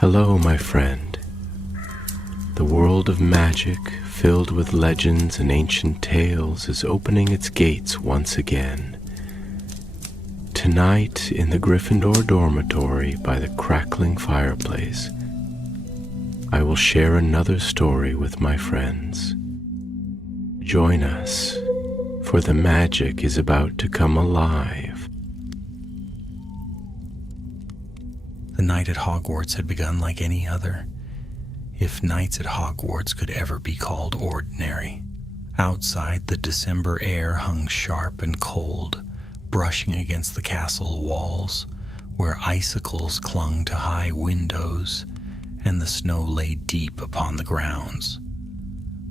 Hello, my friend. The world of magic, filled with legends and ancient tales, is opening its gates once again. Tonight, in the Gryffindor dormitory by the crackling fireplace, I will share another story with my friends. Join us, for the magic is about to come alive. The night at Hogwarts had begun like any other, if nights at Hogwarts could ever be called ordinary. Outside, the December air hung sharp and cold, brushing against the castle walls, where icicles clung to high windows, and the snow lay deep upon the grounds.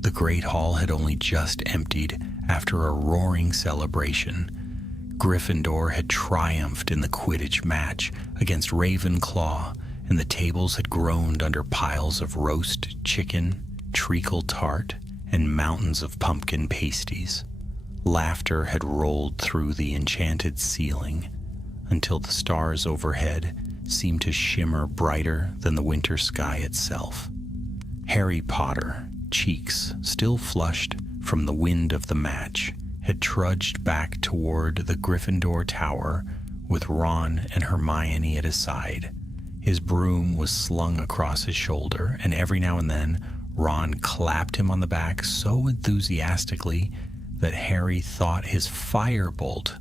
The Great Hall had only just emptied after a roaring celebration. Gryffindor had triumphed in the Quidditch match against Ravenclaw, and the tables had groaned under piles of roast chicken, treacle tart, and mountains of pumpkin pasties. Laughter had rolled through the enchanted ceiling until the stars overhead seemed to shimmer brighter than the winter sky itself. Harry Potter, cheeks still flushed from the wind of the match, had trudged back toward the Gryffindor Tower with Ron and Hermione at his side. His broom was slung across his shoulder, and every now and then Ron clapped him on the back so enthusiastically that Harry thought his firebolt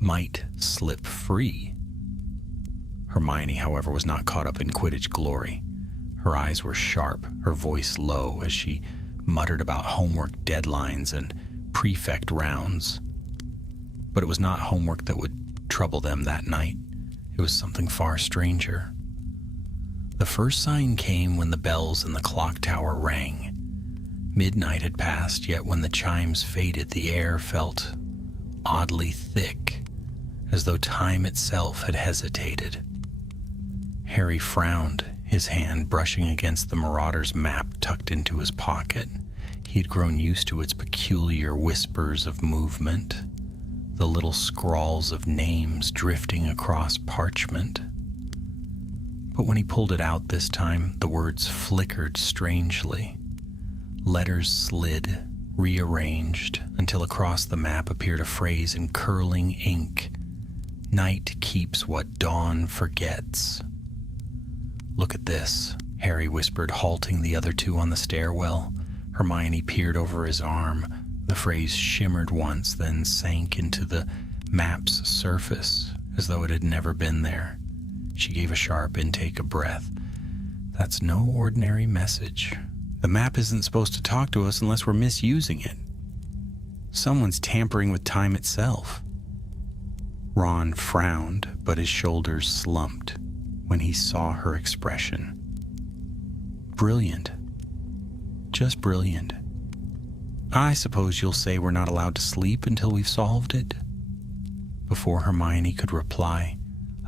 might slip free. Hermione, however, was not caught up in Quidditch glory. Her eyes were sharp, her voice low, as she muttered about homework deadlines and prefect rounds. But it was not homework that would trouble them that night. It was something far stranger. The first sign came when the bells in the clock tower rang. Midnight had passed, yet when the chimes faded, the air felt oddly thick, as though time itself had hesitated. Harry frowned, his hand brushing against the Marauder's map tucked into his pocket. He had grown used to its peculiar whispers of movement, the little scrawls of names drifting across parchment. But when he pulled it out this time, the words flickered strangely. Letters slid, rearranged, until across the map appeared a phrase in curling ink. Night keeps what dawn forgets. "Look at this," Harry whispered, halting the other two on the stairwell. Hermione peered over his arm. The phrase shimmered once, then sank into the map's surface, as though it had never been there. She gave a sharp intake of breath. "That's no ordinary message. The map isn't supposed to talk to us unless we're misusing it. Someone's tampering with time itself." Ron frowned, but his shoulders slumped when he saw her expression. Brilliant. Just brilliant. "I suppose you'll say we're not allowed to sleep until we've solved it?" Before Hermione could reply,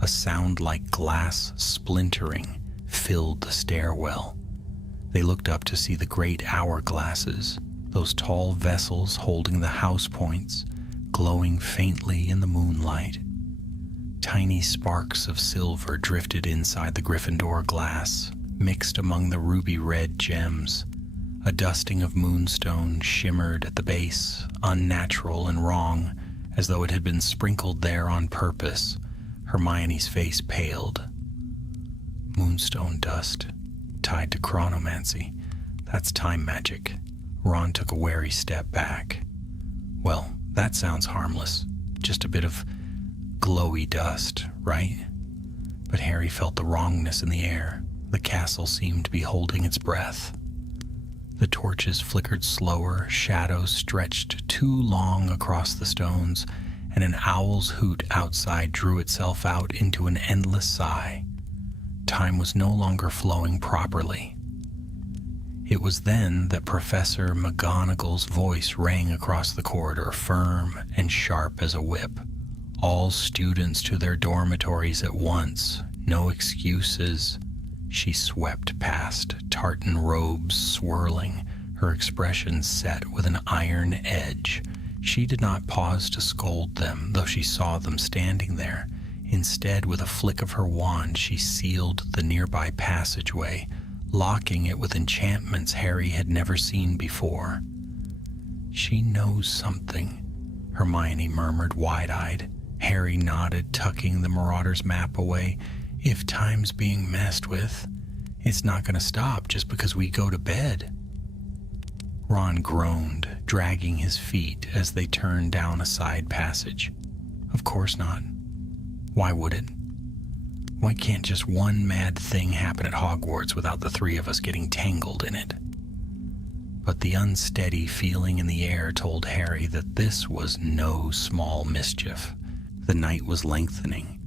a sound like glass splintering filled the stairwell. They looked up to see the great hourglasses, those tall vessels holding the house points, glowing faintly in the moonlight. Tiny sparks of silver drifted inside the Gryffindor glass, mixed among the ruby-red gems. A dusting of moonstone shimmered at the base, unnatural and wrong, as though it had been sprinkled there on purpose. Hermione's face paled. Moonstone dust, tied to chronomancy. That's time magic. Ron took a wary step back. Well, that sounds harmless. Just a bit of glowy dust, right? But Harry felt the wrongness in the air. The castle seemed to be holding its breath. The torches flickered slower, shadows stretched too long across the stones, and an owl's hoot outside drew itself out into an endless sigh. Time was no longer flowing properly. It was then that Professor McGonagall's voice rang across the corridor, firm and sharp as a whip. "All students to their dormitories at once. No excuses." She swept past, tartan robes swirling, her expression set with an iron edge. She did not pause to scold them, though she saw them standing there, Instead, with a flick of her wand, she sealed the nearby passageway, locking it with enchantments Harry had never seen before. "She knows something," Hermione murmured wide-eyed. Harry nodded, tucking the Marauder's map away. "If time's being messed with, it's not going to stop just because we go to bed." Ron groaned, dragging his feet as they turned down a side passage. Of course not. Why would it? Why can't just one mad thing happen at Hogwarts without the three of us getting tangled in it? But the unsteady feeling in the air told Harry that this was no small mischief. The night was lengthening,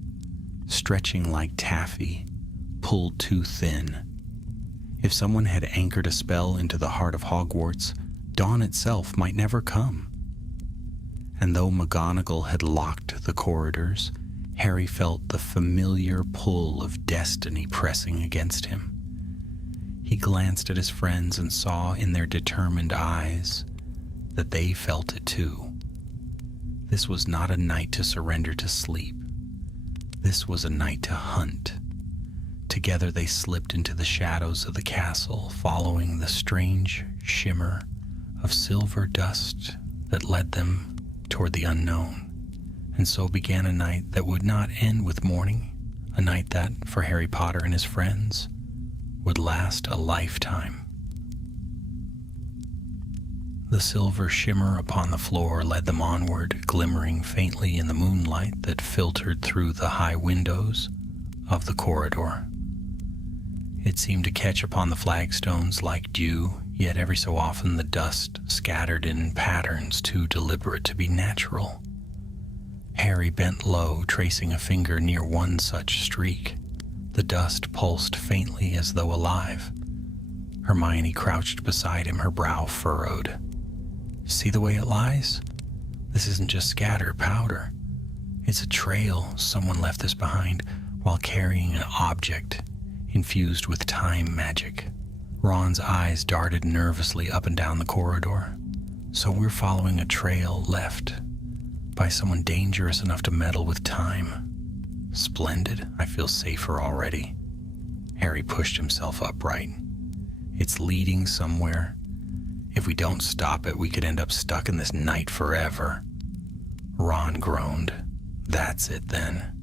stretching like taffy, pulled too thin. If someone had anchored a spell into the heart of Hogwarts, dawn itself might never come. And though McGonagall had locked the corridors, Harry felt the familiar pull of destiny pressing against him. He glanced at his friends and saw in their determined eyes that they felt it too. This was not a night to surrender to sleep. This was a night to hunt. Together they slipped into the shadows of the castle, following the strange shimmer of silver dust that led them toward the unknown. And so began a night that would not end with morning, a night that, for Harry Potter and his friends, would last a lifetime. The silver shimmer upon the floor led them onward, glimmering faintly in the moonlight that filtered through the high windows of the corridor. It seemed to catch upon the flagstones like dew, yet every so often the dust scattered in patterns too deliberate to be natural. Harry bent low, tracing a finger near one such streak. The dust pulsed faintly as though alive. Hermione crouched beside him, her brow furrowed. "See the way it lies? This isn't just scattered powder. It's a trail. Someone left this behind while carrying an object infused with time magic." Ron's eyes darted nervously up and down the corridor. "So we're following a trail left by someone dangerous enough to meddle with time. Splendid. I feel safer already." Harry pushed himself upright. "It's leading somewhere. If we don't stop it, we could end up stuck in this night forever." Ron groaned. "That's it then.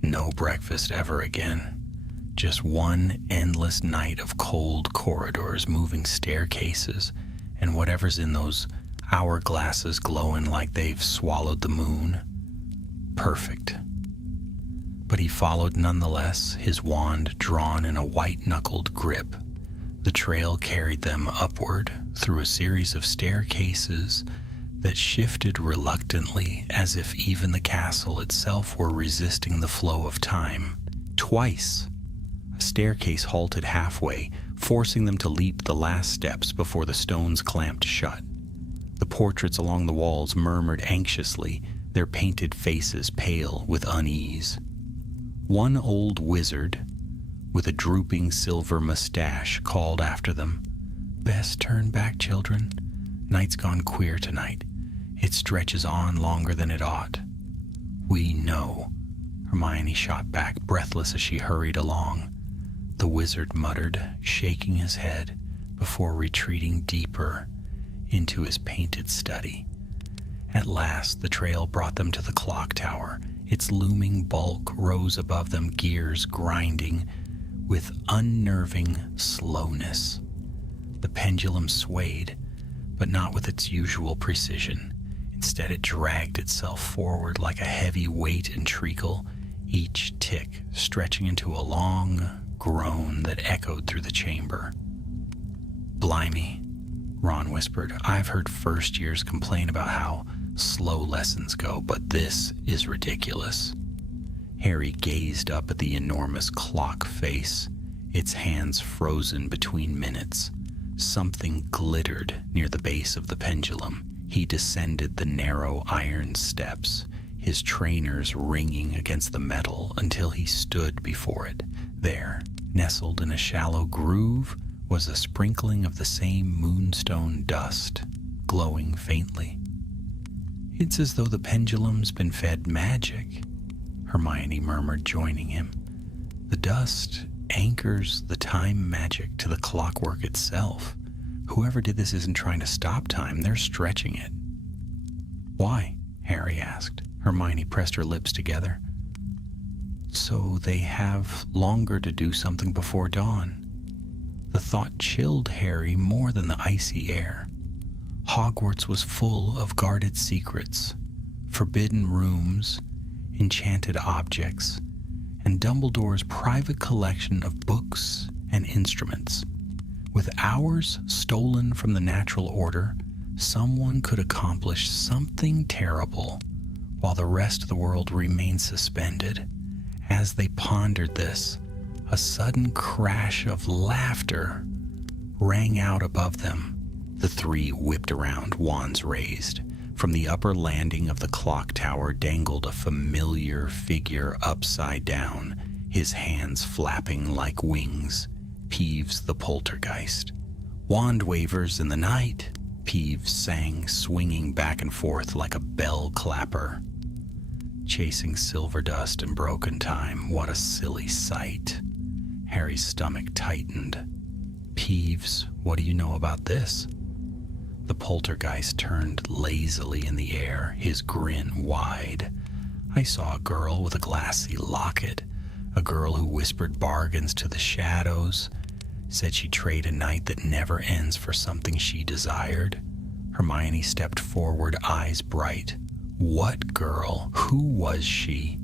No breakfast ever again. Just one endless night of cold corridors, moving staircases, and whatever's in those hourglasses glowing like they've swallowed the moon. Perfect." But he followed nonetheless, his wand drawn in a white-knuckled grip. The trail carried them upward through a series of staircases that shifted reluctantly, as if even the castle itself were resisting the flow of time. Twice, a staircase halted halfway, forcing them to leap the last steps before the stones clamped shut. The portraits along the walls murmured anxiously, their painted faces pale with unease. One old wizard, with a drooping silver mustache, called after them, "Best turn back, children. Night's gone queer tonight. It stretches on longer than it ought." "We know," Hermione shot back, breathless as she hurried along. The wizard muttered, shaking his head before retreating deeper into his painted study. At last, the trail brought them to the clock tower. Its looming bulk rose above them, gears grinding with unnerving slowness. The pendulum swayed, but not with its usual precision. Instead, it dragged itself forward like a heavy weight and treacle, each tick stretching into a long groan that echoed through the chamber. "Blimey," Ron whispered. "I've heard first years complain about how slow lessons go, but this is ridiculous." Harry gazed up at the enormous clock face, its hands frozen between minutes. Something glittered near the base of the pendulum. He descended the narrow iron steps, his trainers ringing against the metal, until he stood before it. There, nestled in a shallow groove, was a sprinkling of the same moonstone dust, glowing faintly. "It's as though the pendulum's been fed magic," Hermione murmured, joining him. The dust anchors the time magic to the clockwork itself. Whoever did this isn't trying to stop time, they're stretching it. Why? Harry asked. Hermione pressed her lips together. So they have longer to do something before dawn. The thought chilled Harry more than the icy air. Hogwarts was full of guarded secrets, forbidden rooms, enchanted objects, and Dumbledore's private collection of books and instruments. With hours stolen from the natural order, someone could accomplish something terrible while the rest of the world remained suspended. As they pondered this, a sudden crash of laughter rang out above them. The three whipped around, wands raised. From the upper landing of the clock tower dangled a familiar figure upside down, his hands flapping like wings. Peeves the poltergeist. Wand wavers in the night, Peeves sang, swinging back and forth like a bell clapper. Chasing silver dust and broken time, what a silly sight. Harry's stomach tightened. Peeves, what do you know about this? The poltergeist turned lazily in the air, his grin wide. I saw a girl with a glassy locket, a girl who whispered bargains to the shadows, said she'd trade a night that never ends for something she desired. Hermione stepped forward, eyes bright. What girl? Who was she?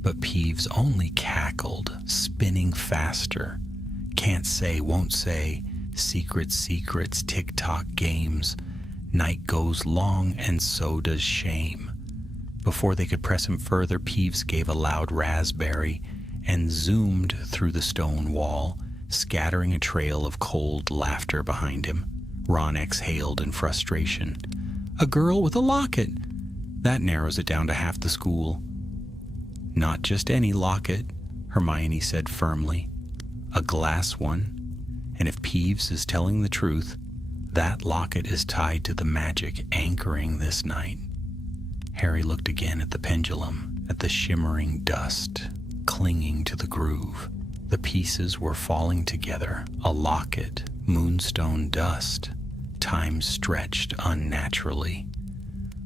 But Peeves only cackled, spinning faster. Can't say, won't say. Secrets, secrets, tick-tock games. Night goes long, and so does shame. Before they could press him further, Peeves gave a loud raspberry and zoomed through the stone wall, scattering a trail of cold laughter behind him. Ron exhaled in frustration. A girl with a locket! That narrows it down to half the school. Not just any locket, Hermione said firmly. A glass one. And if Peeves is telling the truth, that locket is tied to the magic anchoring this night. Harry looked again at the pendulum, at the shimmering dust clinging to the groove. The pieces were falling together, a locket, moonstone dust. Time stretched unnaturally.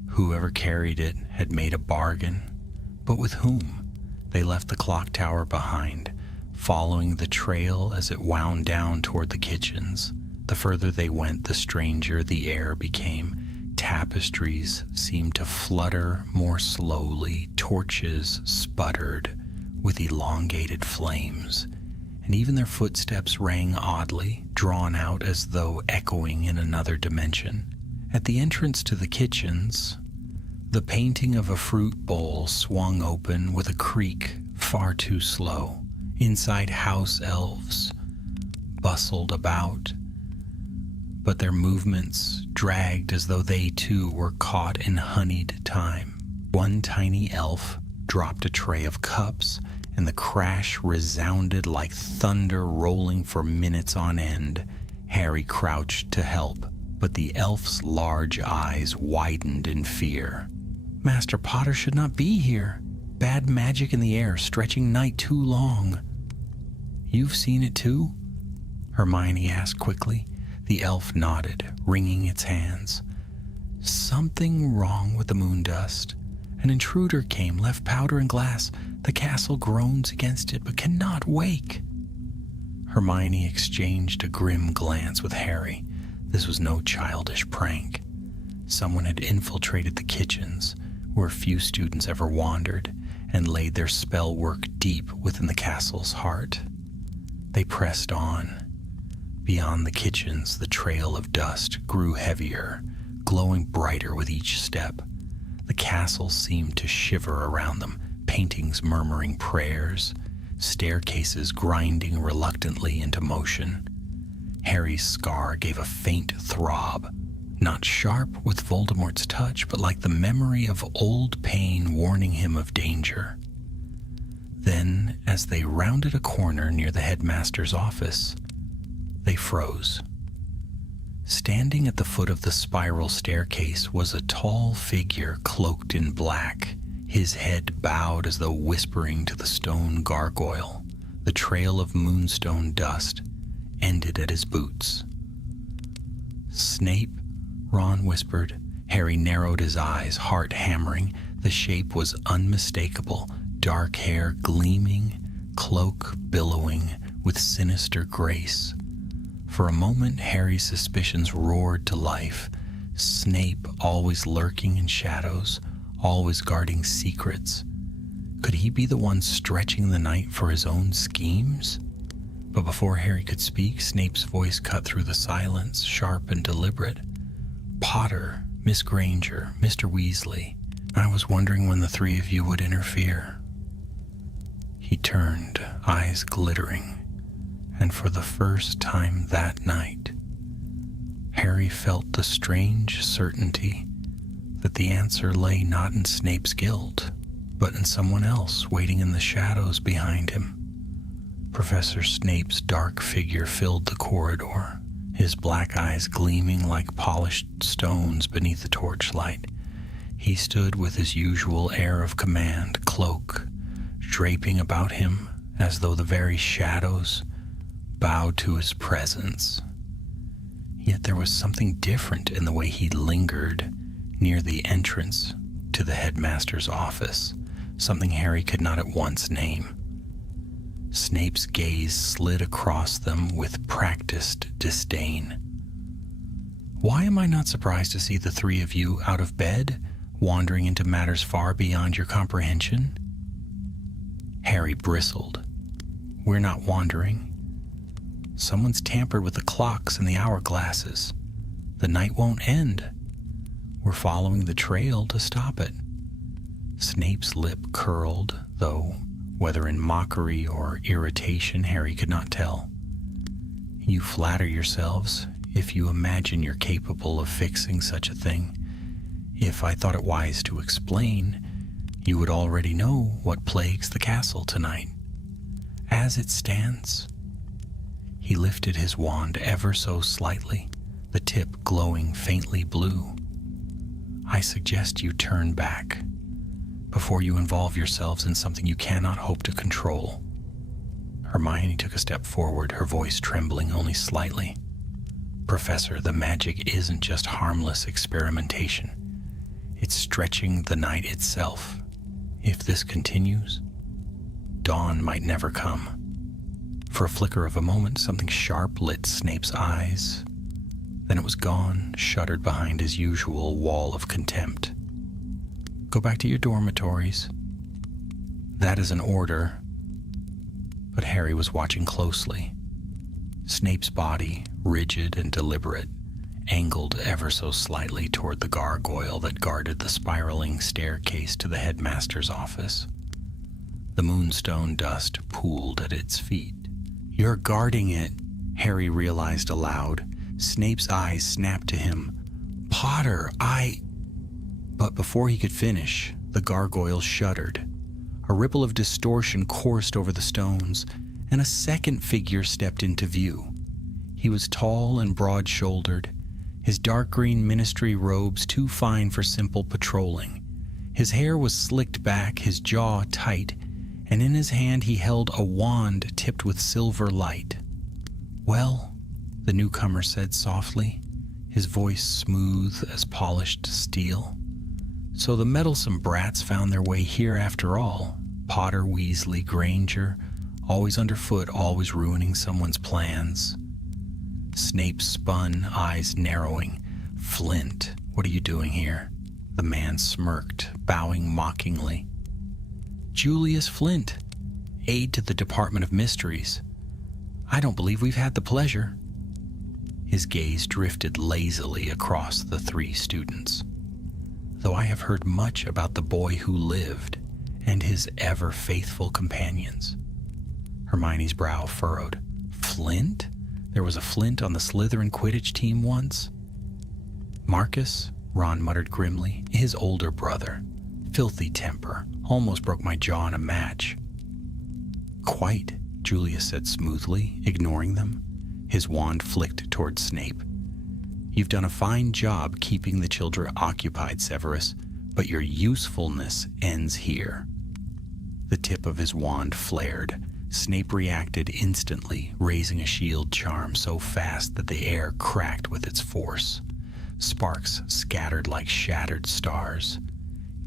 Whoever carried it had made a bargain, but with whom? They left the clock tower behind, following the trail as it wound down toward the kitchens. The further they went, the stranger the air became. Tapestries seemed to flutter more slowly. Torches sputtered with elongated flames, and even their footsteps rang oddly, drawn out as though echoing in another dimension. At the entrance to the kitchens, the painting of a fruit bowl swung open with a creak far too slow. Inside, house elves bustled about, but their movements dragged as though they too were caught in honeyed time. One tiny elf dropped a tray of cups, and the crash resounded like thunder rolling for minutes on end. Harry crouched to help, but the elf's large eyes widened in fear. Master Potter should not be here. Bad magic in the air, stretching night too long. You've seen it too? Hermione asked quickly. The elf nodded, wringing its hands. Something wrong with the moon dust. An intruder came, left powder and glass. The castle groans against it, but cannot wake. Hermione exchanged a grim glance with Harry. This was no childish prank. Someone had infiltrated the kitchens, where few students ever wandered, and laid their spell work deep within the castle's heart. They pressed on. Beyond the kitchens, the trail of dust grew heavier, glowing brighter with each step. The castle seemed to shiver around them, paintings murmuring prayers, staircases grinding reluctantly into motion. Harry's scar gave a faint throb, not sharp with Voldemort's touch, but like the memory of old pain warning him of danger. Then, as they rounded a corner near the headmaster's office, they froze. Standing at the foot of the spiral staircase was a tall figure cloaked in black, his head bowed as though whispering to the stone gargoyle. The trail of moonstone dust ended at his boots. "Snape," Ron whispered. Harry narrowed his eyes, heart hammering. The shape was unmistakable, dark hair gleaming, cloak billowing with sinister grace. For a moment, Harry's suspicions roared to life. Snape, always lurking in shadows, always guarding secrets. Could he be the one stretching the night for his own schemes? But before Harry could speak, Snape's voice cut through the silence, sharp and deliberate. "Potter, Miss Granger, Mr. Weasley, I was wondering when the three of you would interfere." He turned, eyes glittering, and for the first time that night, Harry felt the strange certainty that the answer lay not in Snape's guilt, but in someone else waiting in the shadows behind him. Professor Snape's dark figure filled the corridor, his black eyes gleaming like polished stones beneath the torchlight. He stood with his usual air of command, cloak draping about him as though the very shadows bowed to his presence. Yet there was something different in the way he lingered near the entrance to the headmaster's office, something Harry could not at once name. Snape's gaze slid across them with practiced disdain. "Why am I not surprised to see the three of you out of bed, wandering into matters far beyond your comprehension?" Harry bristled. "We're not wandering. Someone's tampered with the clocks and the hourglasses. The night won't end. We're following the trail to stop it." Snape's lip curled, though whether in mockery or irritation, Harry could not tell. "You flatter yourselves if you imagine you're capable of fixing such a thing. If I thought it wise to explain, you would already know what plagues the castle tonight. As it stands..." He lifted his wand ever so slightly, the tip glowing faintly blue. "I suggest you turn back before you involve yourselves in something you cannot hope to control." Hermione took a step forward, her voice trembling only slightly. "Professor, the magic isn't just harmless experimentation. It's stretching the night itself. If this continues, dawn might never come." For a flicker of a moment, something sharp lit Snape's eyes. Then it was gone, shuttered behind his usual wall of contempt. "Go back to your dormitories. That is an order." But Harry was watching closely. Snape's body, rigid and deliberate, angled ever so slightly toward the gargoyle that guarded the spiraling staircase to the headmaster's office. The moonstone dust pooled at its feet. "You're guarding it," Harry realized aloud. Snape's eyes snapped to him. "Potter, But before he could finish, the gargoyle shuddered. A ripple of distortion coursed over the stones, and a second figure stepped into view. He was tall and broad-shouldered, his dark green ministry robes too fine for simple patrolling. His hair was slicked back, his jaw tight, and in his hand he held a wand tipped with silver light. "Well," the newcomer said softly, his voice smooth as polished steel. "So the meddlesome brats found their way here after all. Potter, Weasley, Granger, always underfoot, always ruining someone's plans." Snape spun, eyes narrowing. "Flint, what are you doing here?" The man smirked, bowing mockingly. "Julius Flint, aide to the Department of Mysteries. I don't believe we've had the pleasure." His gaze drifted lazily across the three students. "Though I have heard much about the boy who lived and his ever-faithful companions." Hermione's brow furrowed. "Flint? There was a Flint on the Slytherin Quidditch team once?" "Marcus," Ron muttered grimly, "his older brother. Filthy temper. Almost broke my jaw in a match." "Quite," Julius said smoothly, ignoring them. His wand flicked toward Snape. "You've done a fine job keeping the children occupied, Severus, but your usefulness ends here." The tip of his wand flared. Snape reacted instantly, raising a shield charm so fast that the air cracked with its force. Sparks scattered like shattered stars.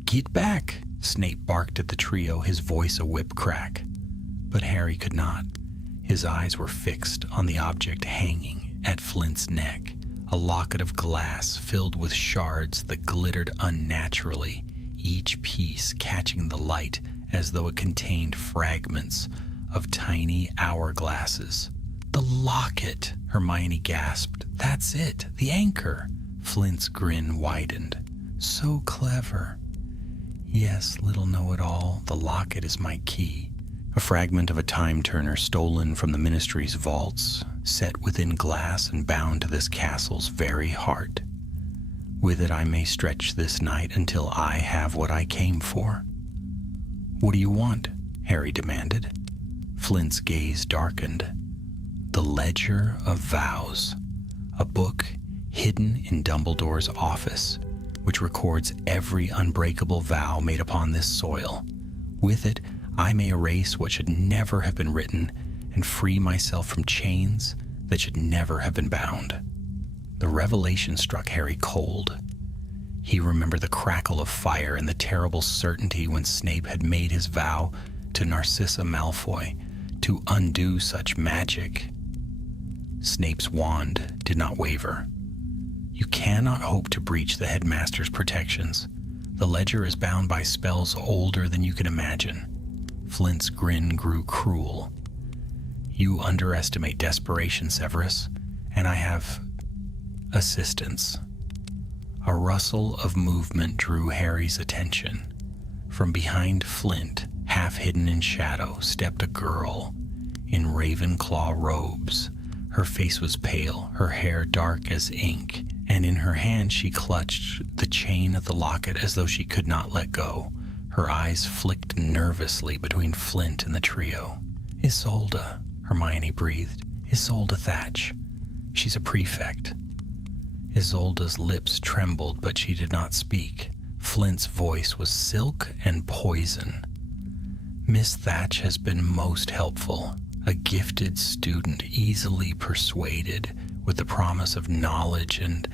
"Get back!" Snape barked at the trio, his voice a whip crack. But Harry could not. His eyes were fixed on the object hanging at Flint's neck, a locket of glass filled with shards that glittered unnaturally, each piece catching the light as though it contained fragments of tiny hourglasses. "The locket!" Hermione gasped. "That's it! The anchor!" Flint's grin widened. "So clever." "Yes, little know-it-all, the locket is my key. A fragment of a time-turner stolen from the Ministry's vaults, set within glass and bound to this castle's very heart. With it I may stretch this night until I have what I came for." "What do you want?" Harry demanded. Flint's gaze darkened. "The Ledger of Vows, a book hidden in Dumbledore's office, which records every unbreakable vow made upon this soil. With it, I may erase what should never have been written and free myself from chains that should never have been bound." The revelation struck Harry cold. He remembered the crackle of fire and the terrible certainty when Snape had made his vow to Narcissa Malfoy to undo such magic. Snape's wand did not waver. "You cannot hope to breach the headmaster's protections. The ledger is bound by spells older than you can imagine." Flint's grin grew cruel. "You underestimate desperation, Severus, and I have assistance." A rustle of movement drew Harry's attention. From behind Flint, half hidden in shadow, stepped a girl in Ravenclaw robes. Her face was pale, her hair dark as ink, and in her hand she clutched the chain of the locket as though she could not let go. Her eyes flicked nervously between Flint and the trio. "Isolde," Hermione breathed. "Isolde Thatch. She's a prefect." Isolde's lips trembled, but she did not speak. Flint's voice was silk and poison. "Miss Thatch has been most helpful. A gifted student, easily persuaded, with the promise of knowledge and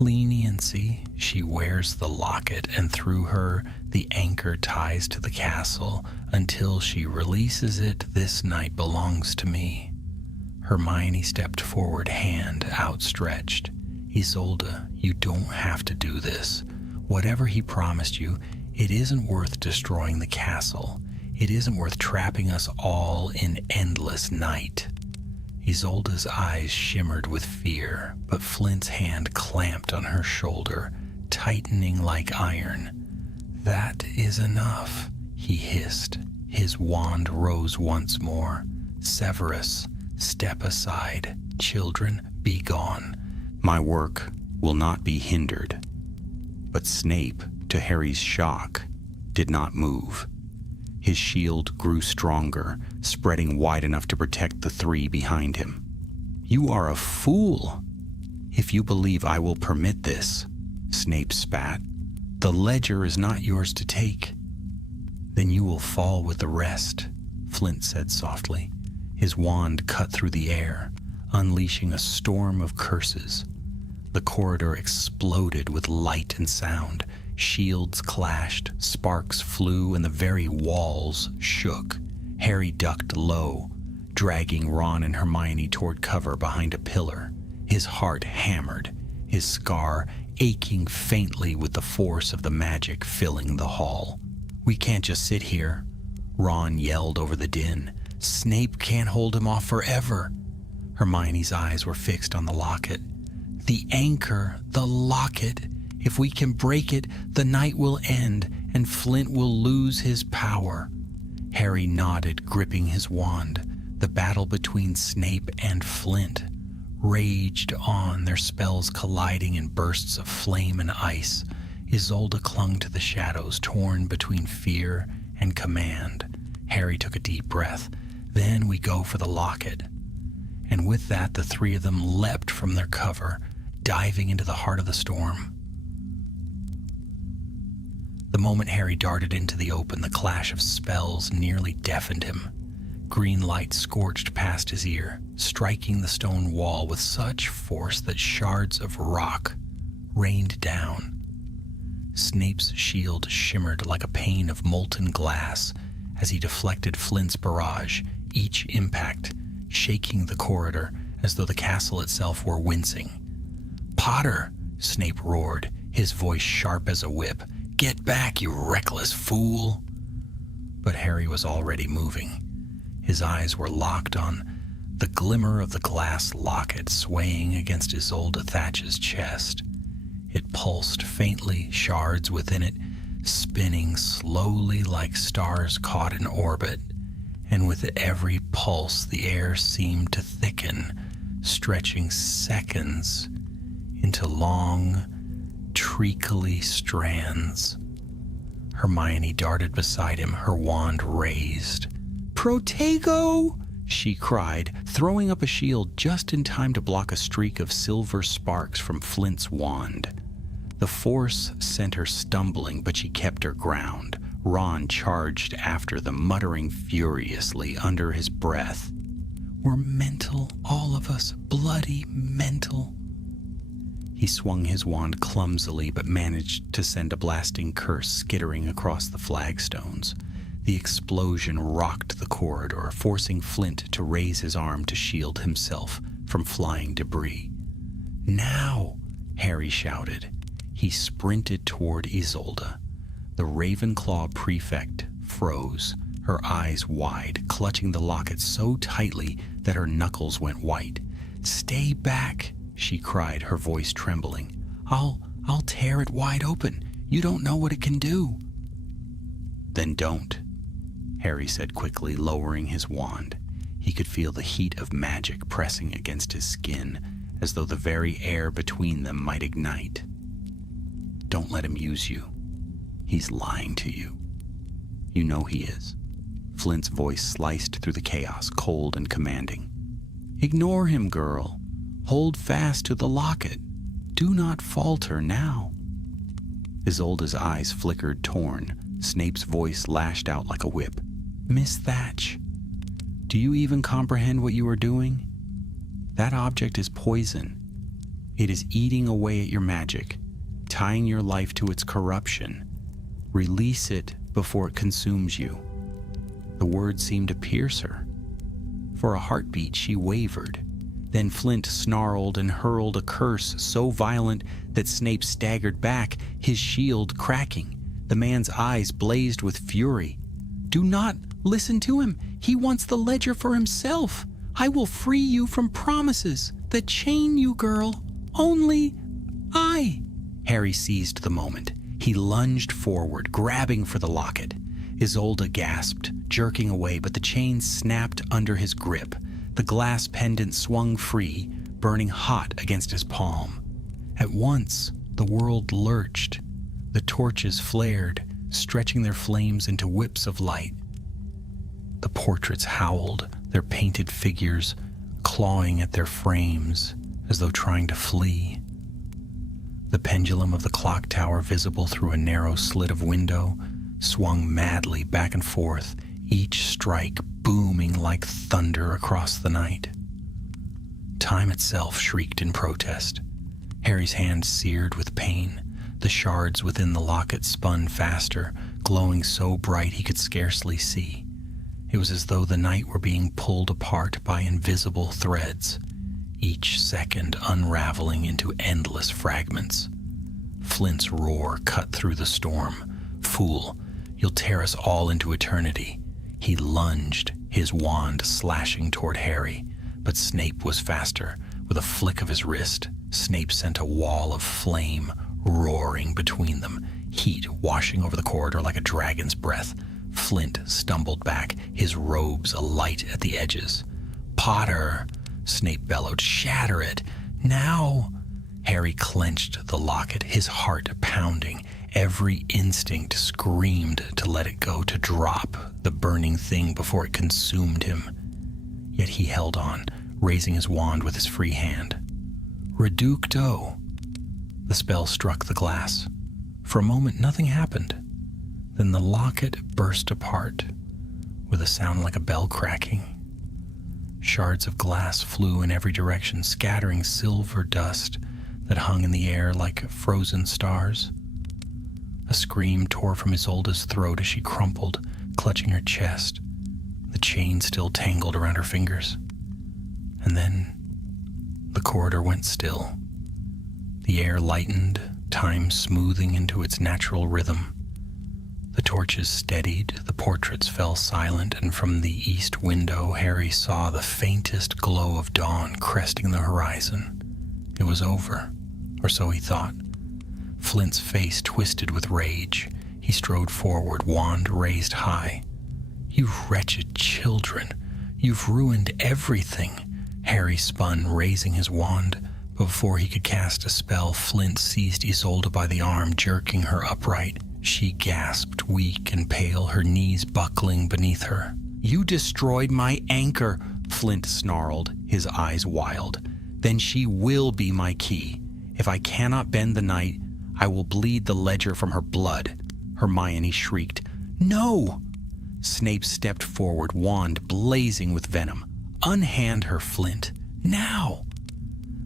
leniency. She wears the locket, and through her, the anchor ties to the castle. Until she releases it, this night belongs to me." Hermione stepped forward, hand outstretched. "Isolde, you don't have to do this. Whatever he promised you, it isn't worth destroying the castle. It isn't worth trapping us all in endless night." Isolde's eyes shimmered with fear, but Flint's hand clamped on her shoulder, tightening like iron. "That is enough," he hissed. His wand rose once more. "Severus, step aside. Children, be gone. My work will not be hindered." But Snape, to Harry's shock, did not move. His shield grew stronger, spreading wide enough to protect the three behind him. "You are a fool, if you believe I will permit this," Snape spat. "The ledger is not yours to take." "Then you will fall with the rest," Flint said softly. His wand cut through the air, unleashing a storm of curses. The corridor exploded with light and sound. Shields clashed, sparks flew, and the very walls shook. Harry ducked low, dragging Ron and Hermione toward cover behind a pillar. His heart hammered, his scar aching faintly with the force of the magic filling the hall. "We can't just sit here," Ron yelled over the din. "Snape can't hold him off forever." Hermione's eyes were fixed on the locket. "The anchor, the locket. If we can break it, the night will end, and Flint will lose his power." Harry nodded, gripping his wand. The battle between Snape and Flint raged on, their spells colliding in bursts of flame and ice. Isolde clung to the shadows, torn between fear and command. Harry took a deep breath. "Then we go for the locket." And with that, the three of them leapt from their cover, diving into the heart of the storm. The moment Harry darted into the open, the clash of spells nearly deafened him. Green light scorched past his ear, striking the stone wall with such force that shards of rock rained down. Snape's shield shimmered like a pane of molten glass as he deflected Flint's barrage, each impact shaking the corridor as though the castle itself were wincing. "Potter!" Snape roared, his voice sharp as a whip. "Get back, you reckless fool!" But Harry was already moving. His eyes were locked on the glimmer of the glass locket swaying against Isolde Thatch's chest. It pulsed faintly, shards within it spinning slowly like stars caught in orbit, and with every pulse the air seemed to thicken, stretching seconds into long, treacly strands. Hermione darted beside him, her wand raised. "Protego!" she cried, throwing up a shield just in time to block a streak of silver sparks from Flint's wand. The force sent her stumbling, but she kept her ground. Ron charged after them, muttering furiously under his breath. "We're mental, all of us, bloody mental." He swung his wand clumsily, but managed to send a blasting curse skittering across the flagstones. The explosion rocked the corridor, forcing Flint to raise his arm to shield himself from flying debris. "Now!" Harry shouted. He sprinted toward Isolde. The Ravenclaw prefect froze, her eyes wide, clutching the locket so tightly that her knuckles went white. "Stay back!" she cried, her voice trembling. I'll tear it wide open. You don't know what it can do." "Then don't," Harry said quickly, lowering his wand. He could feel the heat of magic pressing against his skin, as though the very air between them might ignite. "Don't let him use you. He's lying to you. You know he is." Flint's voice sliced through the chaos, cold and commanding. "Ignore him, girl. Hold fast to the locket. Do not falter now." Isolde's eyes flickered, torn. Snape's voice lashed out like a whip. "Miss Thatch, do you even comprehend what you are doing? That object is poison. It is eating away at your magic, tying your life to its corruption. Release it before it consumes you." The words seemed to pierce her. For a heartbeat, she wavered. Then Flint snarled and hurled a curse so violent that Snape staggered back, his shield cracking. The man's eyes blazed with fury. "Do not listen to him. He wants the ledger for himself. I will free you from promises that chain you, girl. Only I." Harry seized the moment. He lunged forward, grabbing for the locket. Isolde gasped, jerking away, but the chain snapped under his grip. The glass pendant swung free, burning hot against his palm. At once, the world lurched. The torches flared, stretching their flames into whips of light. The portraits howled, their painted figures clawing at their frames as though trying to flee. The pendulum of the clock tower, visible through a narrow slit of window, swung madly back and forth, each strike booming like thunder across the night. Time itself shrieked in protest. Harry's hand seared with pain. The shards within the locket spun faster, glowing so bright he could scarcely see. It was as though the night were being pulled apart by invisible threads, each second unraveling into endless fragments. Flint's roar cut through the storm. "Fool, you'll tear us all into eternity." He lunged, his wand slashing toward Harry, but Snape was faster. With a flick of his wrist, Snape sent a wall of flame roaring between them, heat washing over the corridor like a dragon's breath. Flint stumbled back, his robes alight at the edges. "Potter!" Snape bellowed. "Shatter it! Now!" Harry clenched the locket, his heart pounding. Every instinct screamed to let it go, to drop the burning thing before it consumed him. Yet he held on, raising his wand with his free hand. "Reducto!" The spell struck the glass. For a moment, nothing happened. Then the locket burst apart with a sound like a bell cracking. Shards of glass flew in every direction, scattering silver dust that hung in the air like frozen stars. A scream tore from Isolde's throat as she crumpled, clutching her chest, the chain still tangled around her fingers. And then the corridor went still. The air lightened, time smoothing into its natural rhythm. The torches steadied, the portraits fell silent, and from the east window, Harry saw the faintest glow of dawn cresting the horizon. It was over, or so he thought. Flint's face twisted with rage. He strode forward, wand raised high. "You wretched children! You've ruined everything!" Harry spun, raising his wand. Before he could cast a spell, Flint seized Isolde by the arm, jerking her upright. She gasped, weak and pale, her knees buckling beneath her. "You destroyed my anchor," Flint snarled, his eyes wild. "Then she will be my key. If I cannot bend the night, I will bleed the ledger from her blood." Hermione shrieked. "No!" Snape stepped forward, wand blazing with venom. "Unhand her, Flint. Now!"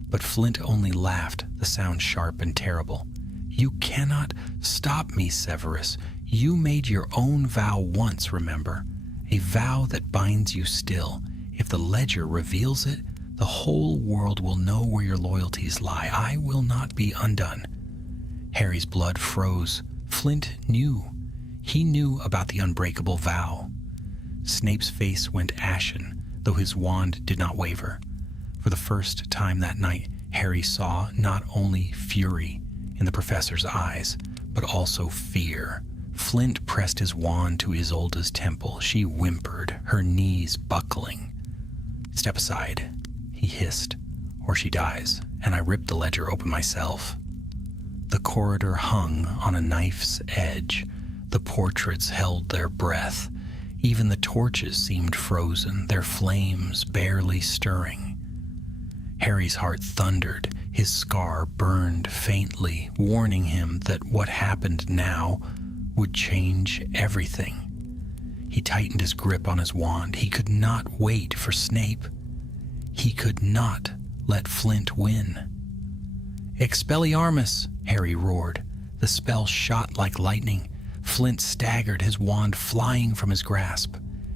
But Flint only laughed, the sound sharp and terrible. "You cannot stop me, Severus. You made your own vow once, remember? A vow that binds you still. If the ledger reveals it, the whole world will know where your loyalties lie. I will not be undone." Harry's blood froze. Flint knew. He knew about the unbreakable vow. Snape's face went ashen, though his wand did not waver. For the first time that night, Harry saw not only fury in the professor's eyes, but also fear. Flint pressed his wand to Isolde's temple. She whimpered, her knees buckling. "Step aside," he hissed, "or she dies, and I rip the ledger open myself." The corridor hung on a knife's edge. The portraits held their breath. Even the torches seemed frozen, their flames barely stirring. Harry's heart thundered. His scar burned faintly, warning him that what happened now would change everything. He tightened his grip on his wand. He could not wait for Snape. He could not let Flint win. "Expelliarmus!" Harry roared. The spell shot like lightning. Flint staggered, his wand flying from his grasp.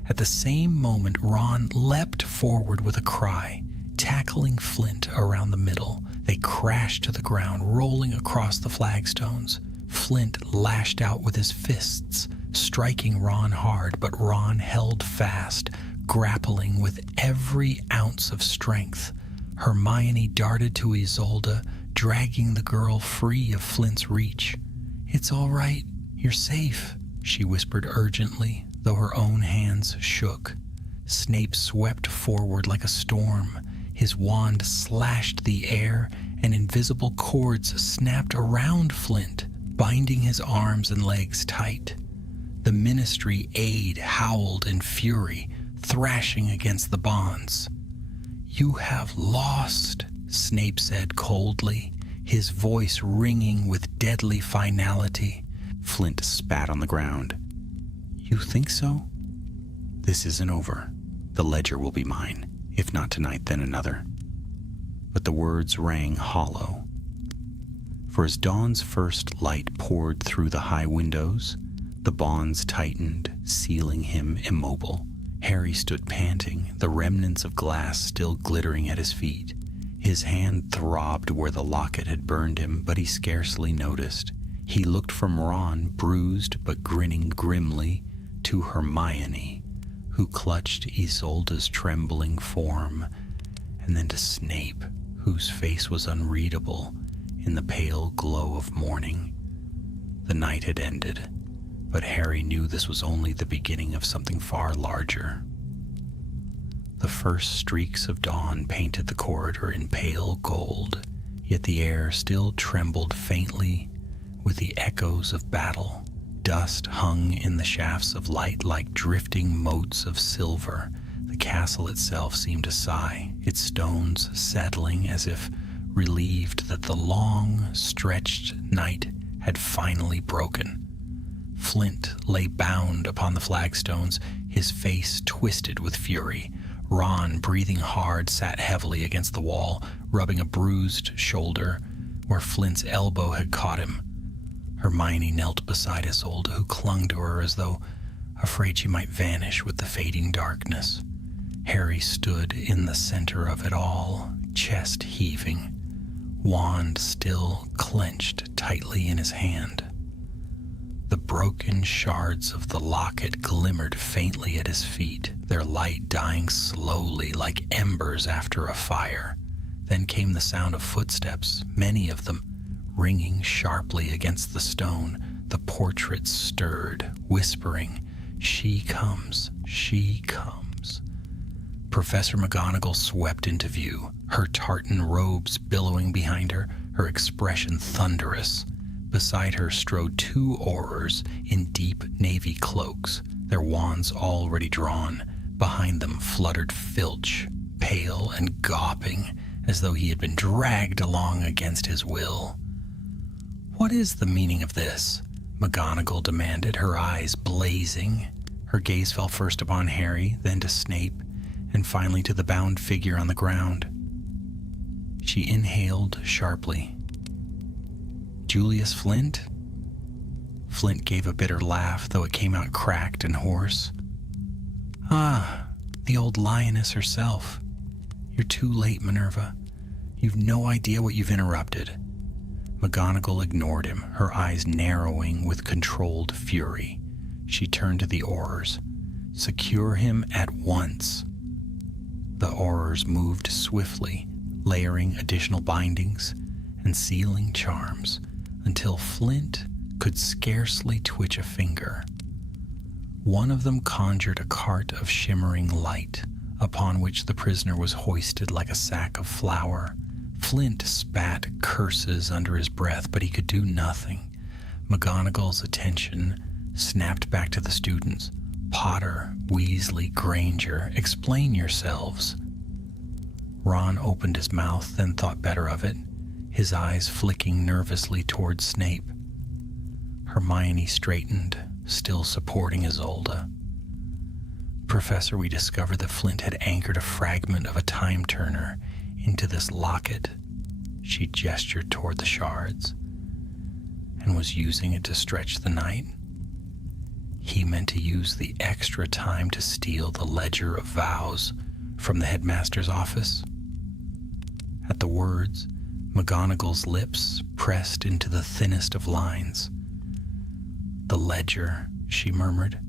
At the same moment, Ron leapt forward with a cry, tackling Flint around the middle. They crashed to the ground, rolling across the flagstones. Flint lashed out with his fists, striking Ron hard, but Ron held fast, grappling with every ounce of strength. Hermione darted to Isolde, dragging the girl free of Flint's reach. "It's all right. You're safe," she whispered urgently, though her own hands shook. Snape swept forward like a storm. His wand slashed the air, and invisible cords snapped around Flint, binding his arms and legs tight. The Ministry aide howled in fury, thrashing against the bonds. "You have lost," Snape said coldly, his voice ringing with deadly finality. Flint spat on the ground. "You think so? This isn't over. The ledger will be mine. If not tonight, then another." But the words rang hollow. For as dawn's first light poured through the high windows, the bonds tightened, sealing him immobile. Harry stood panting, the remnants of glass still glittering at his feet. His hand throbbed where the locket had burned him, but he scarcely noticed. He looked from Ron, bruised but grinning grimly, to Hermione, who clutched Isolde's trembling form, and then to Snape, whose face was unreadable in the pale glow of morning. The night had ended, but Harry knew this was only the beginning of something far larger. The first streaks of dawn painted the corridor in pale gold, yet the air still trembled faintly with the echoes of battle. Dust hung in the shafts of light like drifting motes of silver. The castle itself seemed to sigh, its stones settling as if relieved that the long, stretched night had finally broken. Flint lay bound upon the flagstones, his face twisted with fury. Ron, breathing hard, sat heavily against the wall, rubbing a bruised shoulder where Flint's elbow had caught him. Hermione knelt beside Isolde, who clung to her as though afraid she might vanish with the fading darkness. Harry stood in the center of it all, chest heaving, wand still clenched tightly in his hand. The broken shards of the locket glimmered faintly at his feet, their light dying slowly like embers after a fire. Then came the sound of footsteps, many of them, ringing sharply against the stone. The portrait stirred, whispering, "She comes, she comes." Professor McGonagall swept into view, her tartan robes billowing behind her, her expression thunderous. Beside her strode two Aurors in deep navy cloaks, their wands already drawn. Behind them fluttered Filch, pale and gawping, as though he had been dragged along against his will. "What is the meaning of this?" McGonagall demanded, her eyes blazing. Her gaze fell first upon Harry, then to Snape, and finally to the bound figure on the ground. She inhaled sharply. "Julius Flint?" Flint gave a bitter laugh, though it came out cracked and hoarse. "Ah, the old lioness herself. You're too late, Minerva. You've no idea what you've interrupted." McGonagall ignored him, her eyes narrowing with controlled fury. She turned to the Aurors. "Secure him at once." The Aurors moved swiftly, layering additional bindings and sealing charms, until Flint could scarcely twitch a finger. One of them conjured a cart of shimmering light, upon which the prisoner was hoisted like a sack of flour. Flint spat curses under his breath, but he could do nothing. McGonagall's attention snapped back to the students. "Potter, Weasley, Granger, explain yourselves." Ron opened his mouth, then thought better of it, his eyes flicking nervously towards Snape. Hermione straightened, still supporting Isolde. "Professor, we discovered that Flint had anchored a fragment of a time turner into this locket," she gestured toward the shards, "and was using it to stretch the night. He meant to use the extra time to steal the Ledger of Vows from the headmaster's office." At the words, McGonagall's lips pressed into the thinnest of lines. "The ledger," she murmured.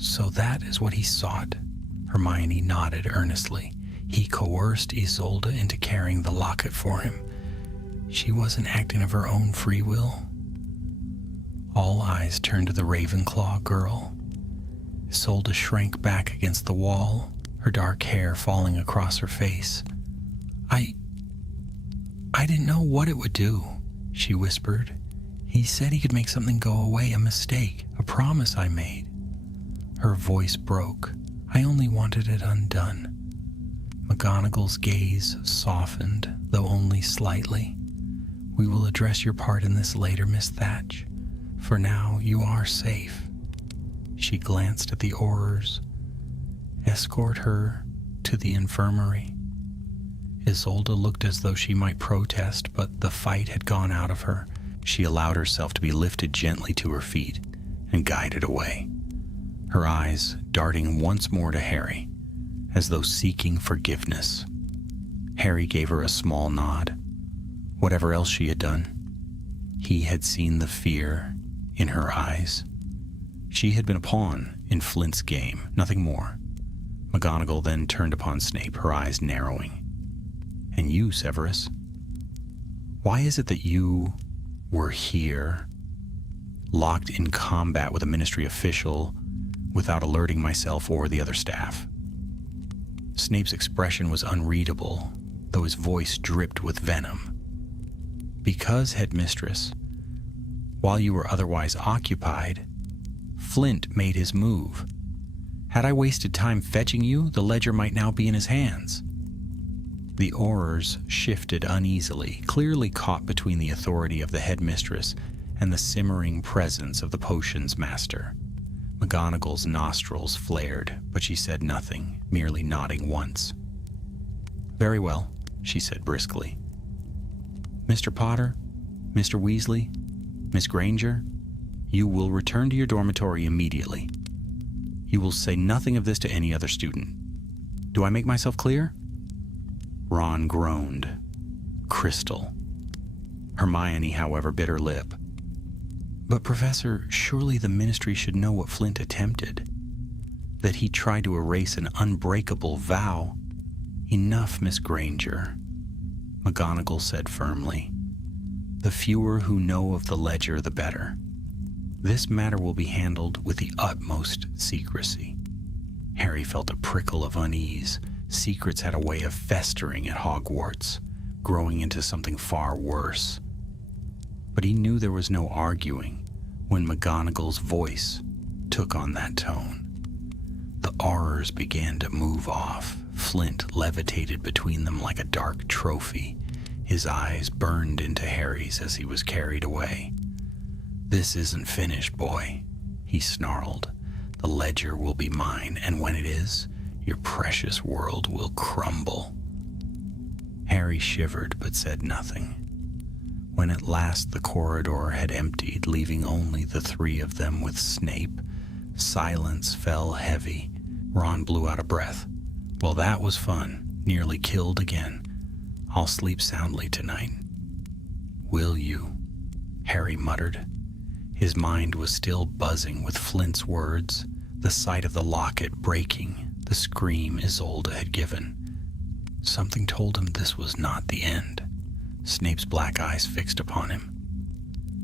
"So that is what he sought." Hermione nodded earnestly. "He coerced Isolde into carrying the locket for him. She wasn't acting of her own free will." All eyes turned to the Ravenclaw girl. Isolde shrank back against the wall, her dark hair falling across her face. I didn't know what it would do," she whispered. "He said he could make something go away, a mistake, a promise I made." Her voice broke. "I only wanted it undone." McGonagall's gaze softened, though only slightly. "We will address your part in this later, Miss Thatch. For now, you are safe." She glanced at the Aurors. "Escort her to the infirmary." Isolde looked as though she might protest, but the fight had gone out of her. She allowed herself to be lifted gently to her feet and guided away, her eyes darting once more to Harry, as though seeking forgiveness. Harry gave her a small nod. Whatever else she had done, he had seen the fear in her eyes. She had been a pawn in Flint's game, nothing more. McGonagall then turned upon Snape, her eyes narrowing. "And you, Severus? Why is it that you were here, locked in combat with a ministry official, without alerting myself or the other staff?" Snape's expression was unreadable, though his voice dripped with venom. "Because, headmistress, while you were otherwise occupied, Flint made his move. Had I wasted time fetching you, the ledger might now be in his hands." The Aurors shifted uneasily, clearly caught between the authority of the headmistress and the simmering presence of the potions master. McGonagall's nostrils flared, but she said nothing, merely nodding once. "Very well," she said briskly. "Mr. Potter, Mr. Weasley, Miss Granger, you will return to your dormitory immediately. You will say nothing of this to any other student. Do I make myself clear?" Ron groaned. Crystal. Hermione, however, bit her lip. "But Professor, surely the Ministry should know what Flint attempted. That he tried to erase an unbreakable vow." "Enough, Miss Granger," McGonagall said firmly. "The fewer who know of the ledger, the better. This matter will be handled with the utmost secrecy." Harry felt a prickle of unease. Secrets had a way of festering at Hogwarts, growing into something far worse. But he knew there was no arguing when McGonagall's voice took on that tone. The aurors began to move off. Flint levitated between them like a dark trophy. His eyes burned into Harry's as he was carried away. "This isn't finished, boy," he snarled. "The ledger will be mine, and when it is, your precious world will crumble." Harry shivered but said nothing. When at last the corridor had emptied, leaving only the three of them with Snape, silence fell heavy. Ron blew out a breath. "Well, that was fun. Nearly killed again. I'll sleep soundly tonight." "Will you?" Harry muttered. His mind was still buzzing with Flint's words, the sight of the locket breaking, the scream Isolde had given. Something told him this was not the end. Snape's black eyes fixed upon him.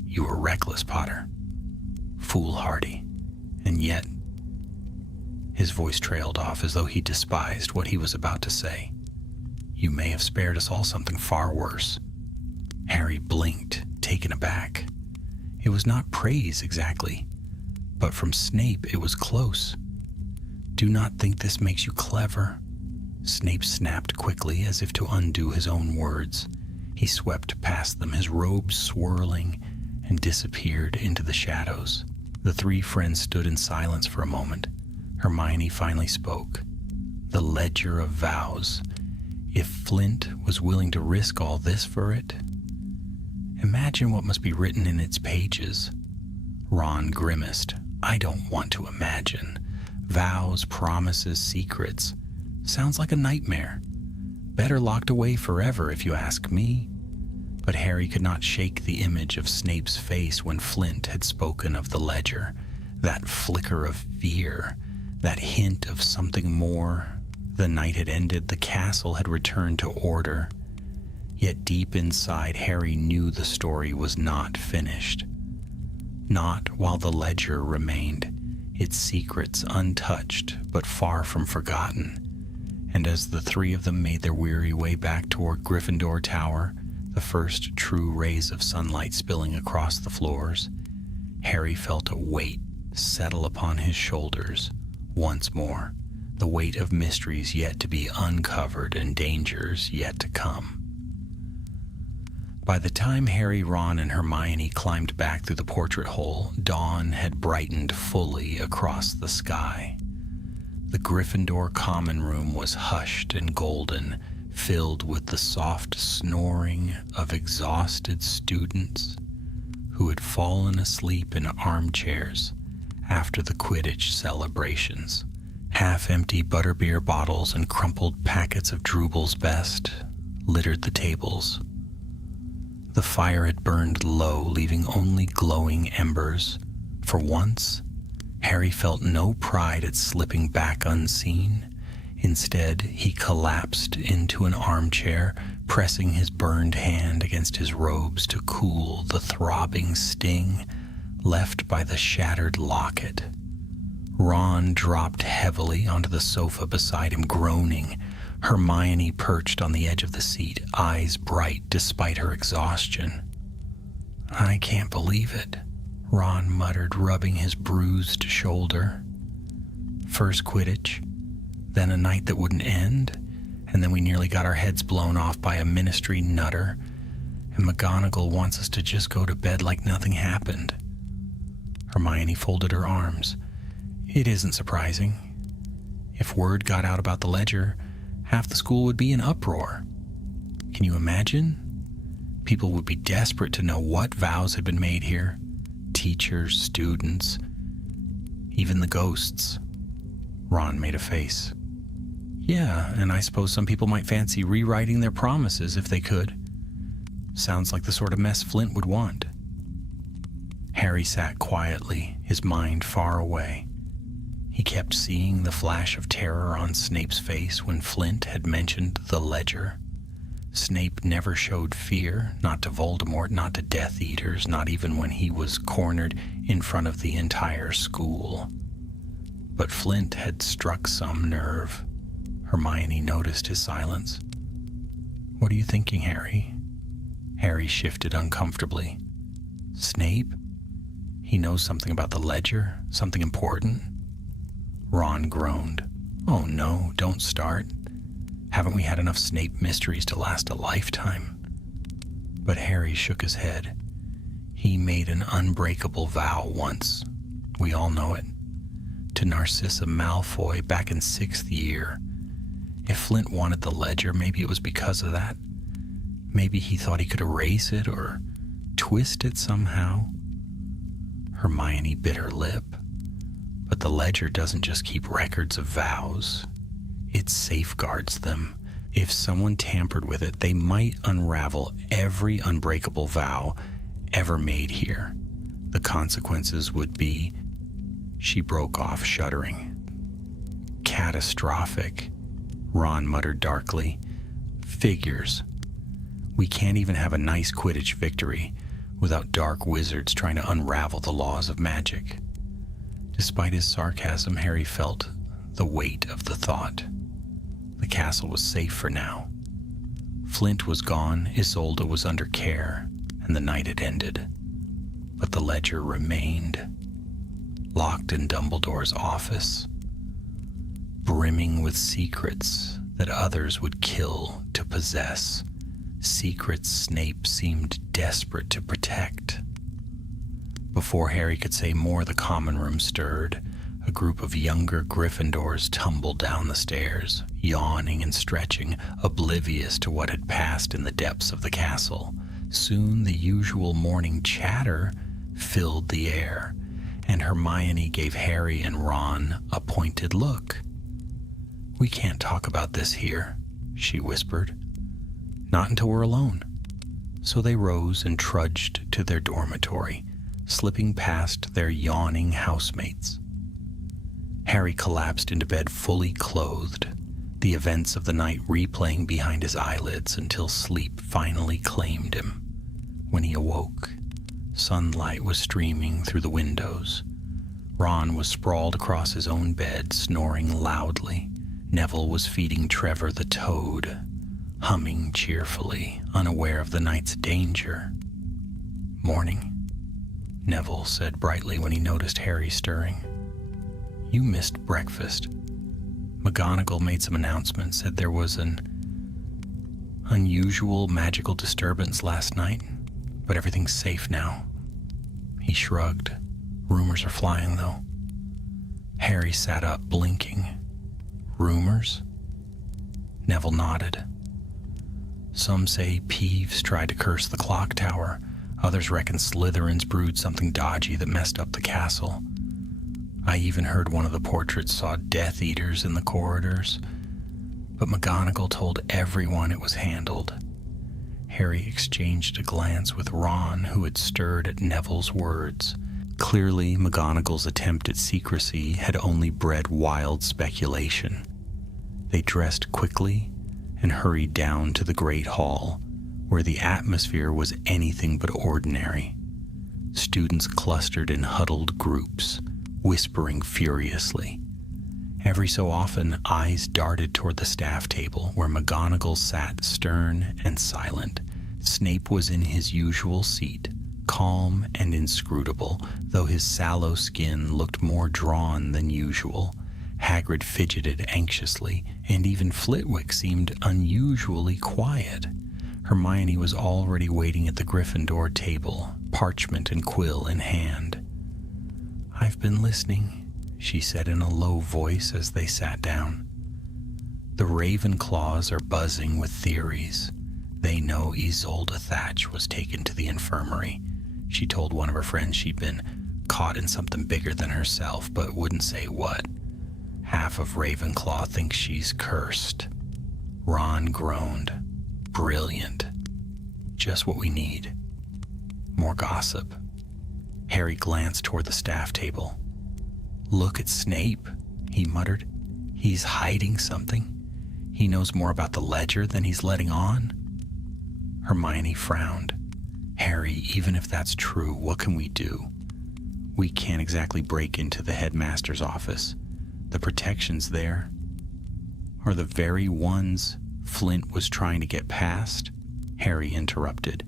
"You were reckless, Potter. Foolhardy. And yet..." His voice trailed off as though he despised what he was about to say. "You may have spared us all something far worse." Harry blinked, taken aback. It was not praise exactly, but from Snape it was close. "Do not think this makes you clever." Snape snapped quickly as if to undo his own words. He swept past them, his robes swirling, and disappeared into the shadows. The three friends stood in silence for a moment. Hermione finally spoke. "The Ledger of Vows. If Flint was willing to risk all this for it, imagine what must be written in its pages." Ron grimaced. "I don't want to imagine. Vows, promises, secrets. Sounds like a nightmare. Better locked away forever, if you ask me." But Harry could not shake the image of Snape's face when Flint had spoken of the ledger. That flicker of fear, that hint of something more. The night had ended, the castle had returned to order. Yet deep inside, Harry knew the story was not finished. Not while the ledger remained, its secrets untouched but far from forgotten. And as the three of them made their weary way back toward Gryffindor Tower, the first true rays of sunlight spilling across the floors, Harry felt a weight settle upon his shoulders once more, the weight of mysteries yet to be uncovered and dangers yet to come. By the time Harry, Ron, and Hermione climbed back through the portrait hole, dawn had brightened fully across the sky. The Gryffindor common room was hushed and golden, filled with the soft snoring of exhausted students who had fallen asleep in armchairs after the Quidditch celebrations. Half-empty butterbeer bottles and crumpled packets of Drubel's Best littered the tables. The fire had burned low, leaving only glowing embers. For once, Harry felt no pride at slipping back unseen. Instead, he collapsed into an armchair, pressing his burned hand against his robes to cool the throbbing sting left by the shattered locket. Ron dropped heavily onto the sofa beside him, groaning. Hermione perched on the edge of the seat, eyes bright despite her exhaustion. "I can't believe it," Ron muttered, rubbing his bruised shoulder. "First Quidditch, then a night that wouldn't end, and then we nearly got our heads blown off by a Ministry nutter, and McGonagall wants us to just go to bed like nothing happened." Hermione folded her arms. "It isn't surprising. If word got out about the ledger, half the school would be in uproar. Can you imagine? People would be desperate to know what vows had been made here. Teachers, students, even the ghosts." Ron made a face. "Yeah, and I suppose some people might fancy rewriting their promises if they could. Sounds like the sort of mess Flint would want." Harry sat quietly, his mind far away. He kept seeing the flash of terror on Snape's face when Flint had mentioned the ledger. Snape never showed fear, not to Voldemort, not to Death Eaters, not even when he was cornered in front of the entire school. But Flint had struck some nerve. Hermione noticed his silence. "What are you thinking, Harry?" Harry shifted uncomfortably. "Snape? He knows something about the ledger? Something important?" Ron groaned. "Oh no, don't start. Haven't we had enough Snape mysteries to last a lifetime?" But Harry shook his head. "He made an unbreakable vow once. We all know it. To Narcissa Malfoy back in 6th year. If Flint wanted the ledger, maybe it was because of that. Maybe he thought he could erase it or twist it somehow." Hermione bit her lip. "But the ledger doesn't just keep records of vows. It safeguards them. If someone tampered with it, they might unravel every unbreakable vow ever made here. The consequences would be..." She broke off, shuddering. "Catastrophic," Ron muttered darkly. "Figures. We can't even have a nice Quidditch victory without dark wizards trying to unravel the laws of magic." Despite his sarcasm, Harry felt the weight of the thought. The castle was safe for now. Flint was gone, Isolde was under care, and the night had ended. But the ledger remained, locked in Dumbledore's office, brimming with secrets that others would kill to possess, secrets Snape seemed desperate to protect. Before Harry could say more, the common room stirred. A group of younger Gryffindors tumbled down the stairs, yawning and stretching, oblivious to what had passed in the depths of the castle. Soon the usual morning chatter filled the air, and Hermione gave Harry and Ron a pointed look. "We can't talk about this here," she whispered. "Not until we're alone." So they rose and trudged to their dormitory, slipping past their yawning housemates. Harry collapsed into bed fully clothed, the events of the night replaying behind his eyelids until sleep finally claimed him. When he awoke, sunlight was streaming through the windows. Ron was sprawled across his own bed, snoring loudly. Neville was feeding Trevor the toad, humming cheerfully, unaware of the night's danger. "Morning," Neville said brightly when he noticed Harry stirring. "You missed breakfast. McGonagall made some announcements, said there was an unusual magical disturbance last night, but everything's safe now." He shrugged. "Rumors are flying, though." Harry sat up, blinking. "Rumors?" Neville nodded. "Some say Peeves tried to curse the clock tower. Others reckon Slytherins brewed something dodgy that messed up the castle. I even heard one of the portraits saw Death Eaters in the corridors. But McGonagall told everyone it was handled." Harry exchanged a glance with Ron, who had stirred at Neville's words. Clearly, McGonagall's attempt at secrecy had only bred wild speculation. They dressed quickly and hurried down to the Great Hall, where the atmosphere was anything but ordinary. Students clustered in huddled groups, whispering furiously. Every so often, eyes darted toward the staff table, where McGonagall sat stern and silent. Snape was in his usual seat, calm and inscrutable, though his sallow skin looked more drawn than usual. Hagrid fidgeted anxiously, and even Flitwick seemed unusually quiet. Hermione was already waiting at the Gryffindor table, parchment and quill in hand. "I've been listening," she said in a low voice as they sat down. "The Ravenclaws are buzzing with theories. They know Isolde Thatch was taken to the infirmary. She told one of her friends she'd been caught in something bigger than herself, but wouldn't say what. Half of Ravenclaw thinks she's cursed." Ron groaned. "Brilliant. Just what we need. More gossip." Harry glanced toward the staff table. "Look at Snape," he muttered. "He's hiding something. He knows more about the ledger than he's letting on." Hermione frowned. "Harry, even if that's true, what can we do? We can't exactly break into the headmaster's office. The protections there are the very ones Flint was trying to get past," Harry interrupted,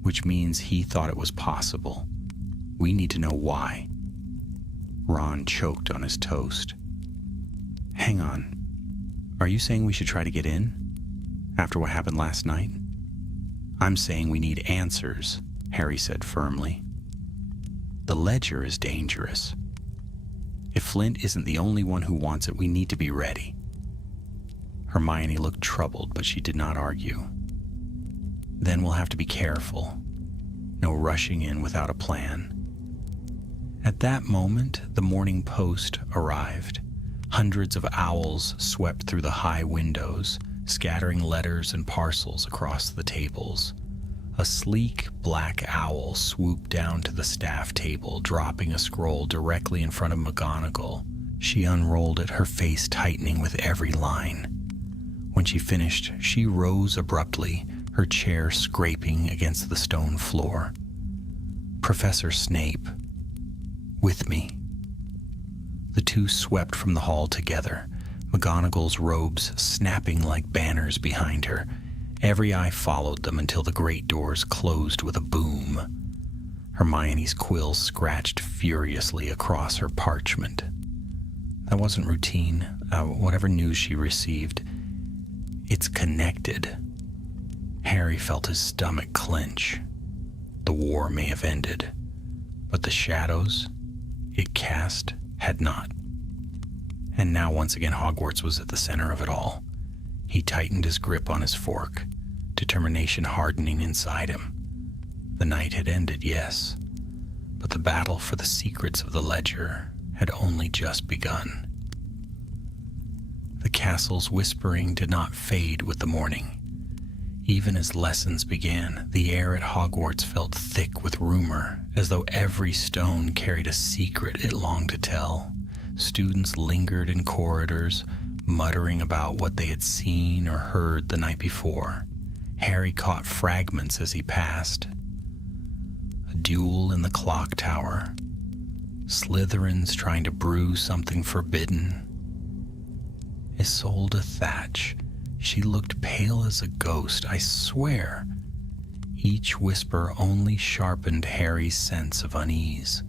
"which means he thought it was possible. We need to know why." Ron choked on his toast. "Hang on. Are you saying we should try to get in? After what happened last night?" "I'm saying we need answers," Harry said firmly. "The ledger is dangerous. If Flint isn't the only one who wants it, we need to be ready." Hermione looked troubled, but she did not argue. "Then we'll have to be careful. No rushing in without a plan." At that moment, the Morning Post arrived. Hundreds of owls swept through the high windows, scattering letters and parcels across the tables. A sleek black owl swooped down to the staff table, dropping a scroll directly in front of McGonagall. She unrolled it, her face tightening with every line. When she finished, she rose abruptly, her chair scraping against the stone floor. "Professor Snape, with me." The two swept from the hall together, McGonagall's robes snapping like banners behind her. Every eye followed them until the great doors closed with a boom. Hermione's quill scratched furiously across her parchment. That wasn't routine. Whatever news she received, it's connected. Harry felt his stomach clench. The war may have ended, but the shadows it cast had not. And now once again Hogwarts was at the center of it all. He tightened his grip on his fork, determination hardening inside him. The night had ended, yes, but the battle for the secrets of the ledger had only just begun. The castle's whispering did not fade with the morning. Even as lessons began, the air at Hogwarts felt thick with rumor, as though every stone carried a secret it longed to tell. Students lingered in corridors, muttering about what they had seen or heard the night before. Harry caught fragments as he passed. A duel in the clock tower. Slytherins trying to brew something forbidden. Isolde Thatch. She looked pale as a ghost, I swear. Each whisper only sharpened Harry's sense of unease.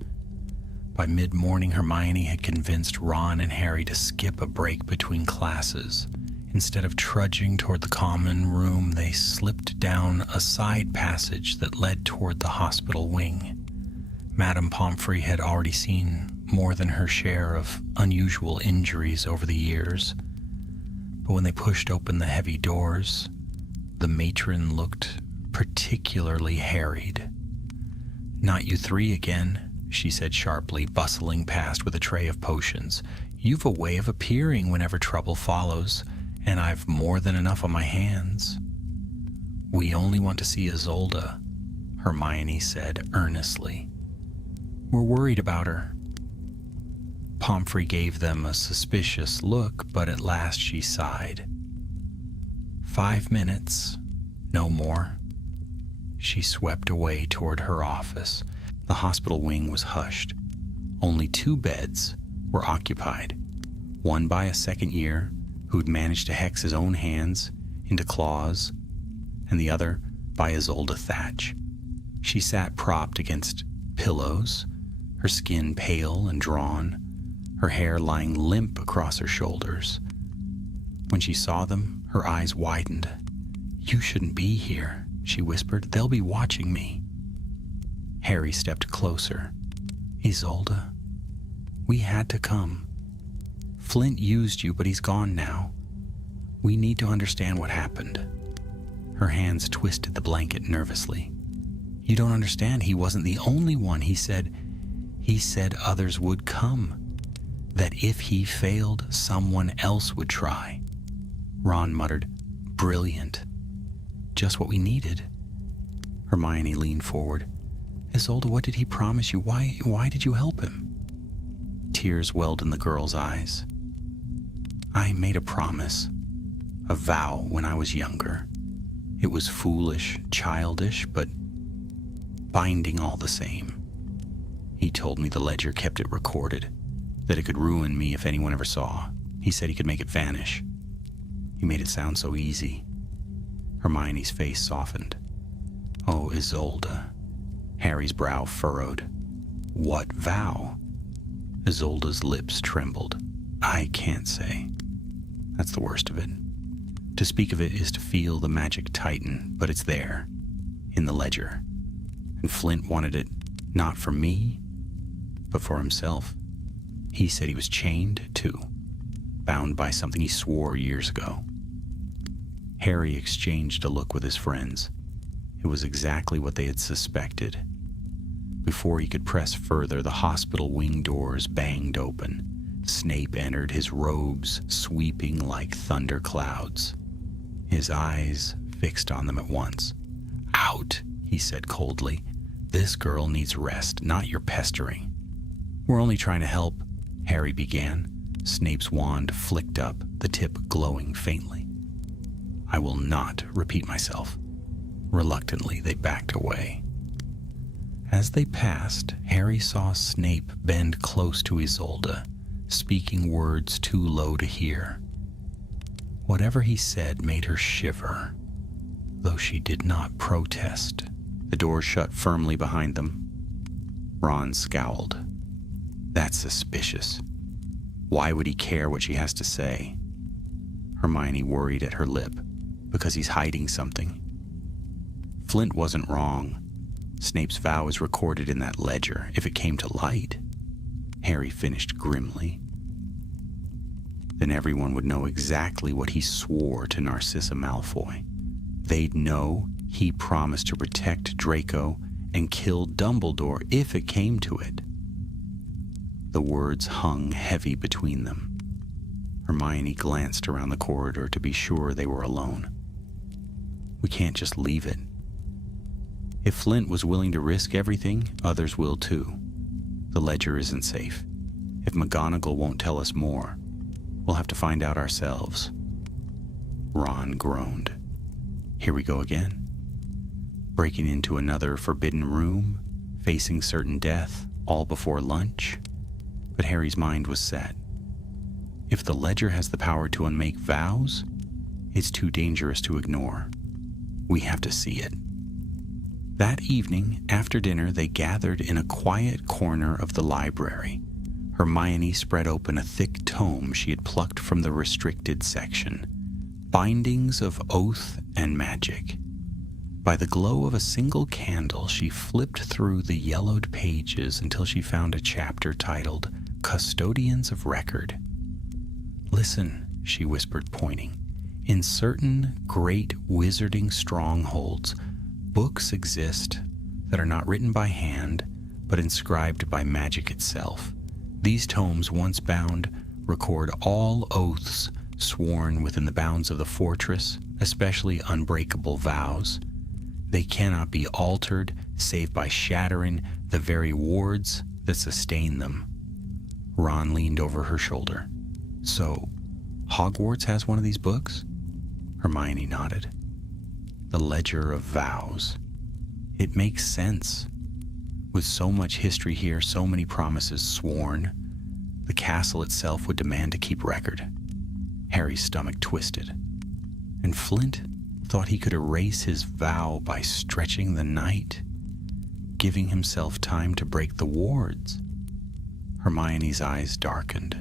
By mid-morning, Hermione had convinced Ron and Harry to skip a break between classes. Instead of trudging toward the common room, they slipped down a side passage that led toward the hospital wing. Madame Pomfrey had already seen more than her share of unusual injuries over the years. But when they pushed open the heavy doors, the matron looked particularly harried. "Not you three again," she said sharply, bustling past with a tray of potions. "You've a way of appearing whenever trouble follows, and I've more than enough on my hands." "We only want to see Isolde," Hermione said earnestly. "We're worried about her." Pomfrey gave them a suspicious look, but at last she sighed. 5 minutes, no more. She swept away toward her office. The hospital wing was hushed. Only 2 beds were occupied, one by a second year who'd managed to hex his own hands into claws, and the other by Isolde Thatch. She sat propped against pillows, her skin pale and drawn, her hair lying limp across her shoulders. When she saw them, her eyes widened. "You shouldn't be here," she whispered. "They'll be watching me." Harry stepped closer. "Isolde, we had to come. Flint used you, but he's gone now. We need to understand what happened." Her hands twisted the blanket nervously. "You don't understand. He wasn't the only one. He said others would come. That if he failed, someone else would try." Ron muttered, "Brilliant. Just what we needed." Hermione leaned forward. "Isolde, what did he promise you? Why did you help him?" Tears welled in the girl's eyes. "I made a promise, a vow when I was younger. It was foolish, childish, but binding all the same. He told me the ledger kept it recorded, that it could ruin me if anyone ever saw. He said he could make it vanish. He made it sound so easy." Hermione's face softened. "Oh, Isolde." Harry's brow furrowed. "What vow?" Isolde's lips trembled. "I can't say. That's the worst of it. To speak of it is to feel the magic tighten, but it's there, in the ledger. And Flint wanted it not for me, but for himself. He said he was chained, too, bound by something he swore years ago." Harry exchanged a look with his friends. It was exactly what they had suspected. Before he could press further, the hospital wing doors banged open. Snape entered, his robes sweeping like thunder clouds. His eyes fixed on them at once. "Out," he said coldly. "This girl needs rest, not your pestering." "We're only trying to help," Harry began. Snape's wand flicked up, the tip glowing faintly. "I will not repeat myself." Reluctantly, they backed away. As they passed, Harry saw Snape bend close to Isolde, speaking words too low to hear. Whatever he said made her shiver, though she did not protest. The door shut firmly behind them. Ron scowled. "That's suspicious. Why would he care what she has to say?" Hermione worried at her lip. "Because he's hiding something. Flint wasn't wrong. Snape's vow is recorded in that ledger. If it came to light," Harry finished grimly, "then everyone would know exactly what he swore to Narcissa Malfoy. They'd know he promised to protect Draco and kill Dumbledore if it came to it." The words hung heavy between them. Hermione glanced around the corridor to be sure they were alone. "We can't just leave it. If Flint was willing to risk everything, others will too. The ledger isn't safe. If McGonagall won't tell us more, we'll have to find out ourselves." Ron groaned. Here we go again. Breaking into another forbidden room, facing certain death, all before lunch. But Harry's mind was set. If the ledger has the power to unmake vows, it's too dangerous to ignore. We have to see it. That evening, after dinner, they gathered in a quiet corner of the library. Hermione spread open a thick tome she had plucked from the restricted section. Bindings of Oath and Magic. By the glow of a single candle, she flipped through the yellowed pages until she found a chapter titled Custodians of Record. "Listen," she whispered, pointing. "In certain great wizarding strongholds, books exist that are not written by hand, but inscribed by magic itself. These tomes, once bound, record all oaths sworn within the bounds of the fortress, especially unbreakable vows. They cannot be altered save by shattering the very wards that sustain them." Ron leaned over her shoulder. "So, Hogwarts has one of these books?" Hermione nodded. "The Ledger of Vows. It makes sense. With so much history here, so many promises sworn, the castle itself would demand to keep record." Harry's stomach twisted. And Flint thought he could erase his vow by stretching the night, giving himself time to break the wards. Hermione's eyes darkened.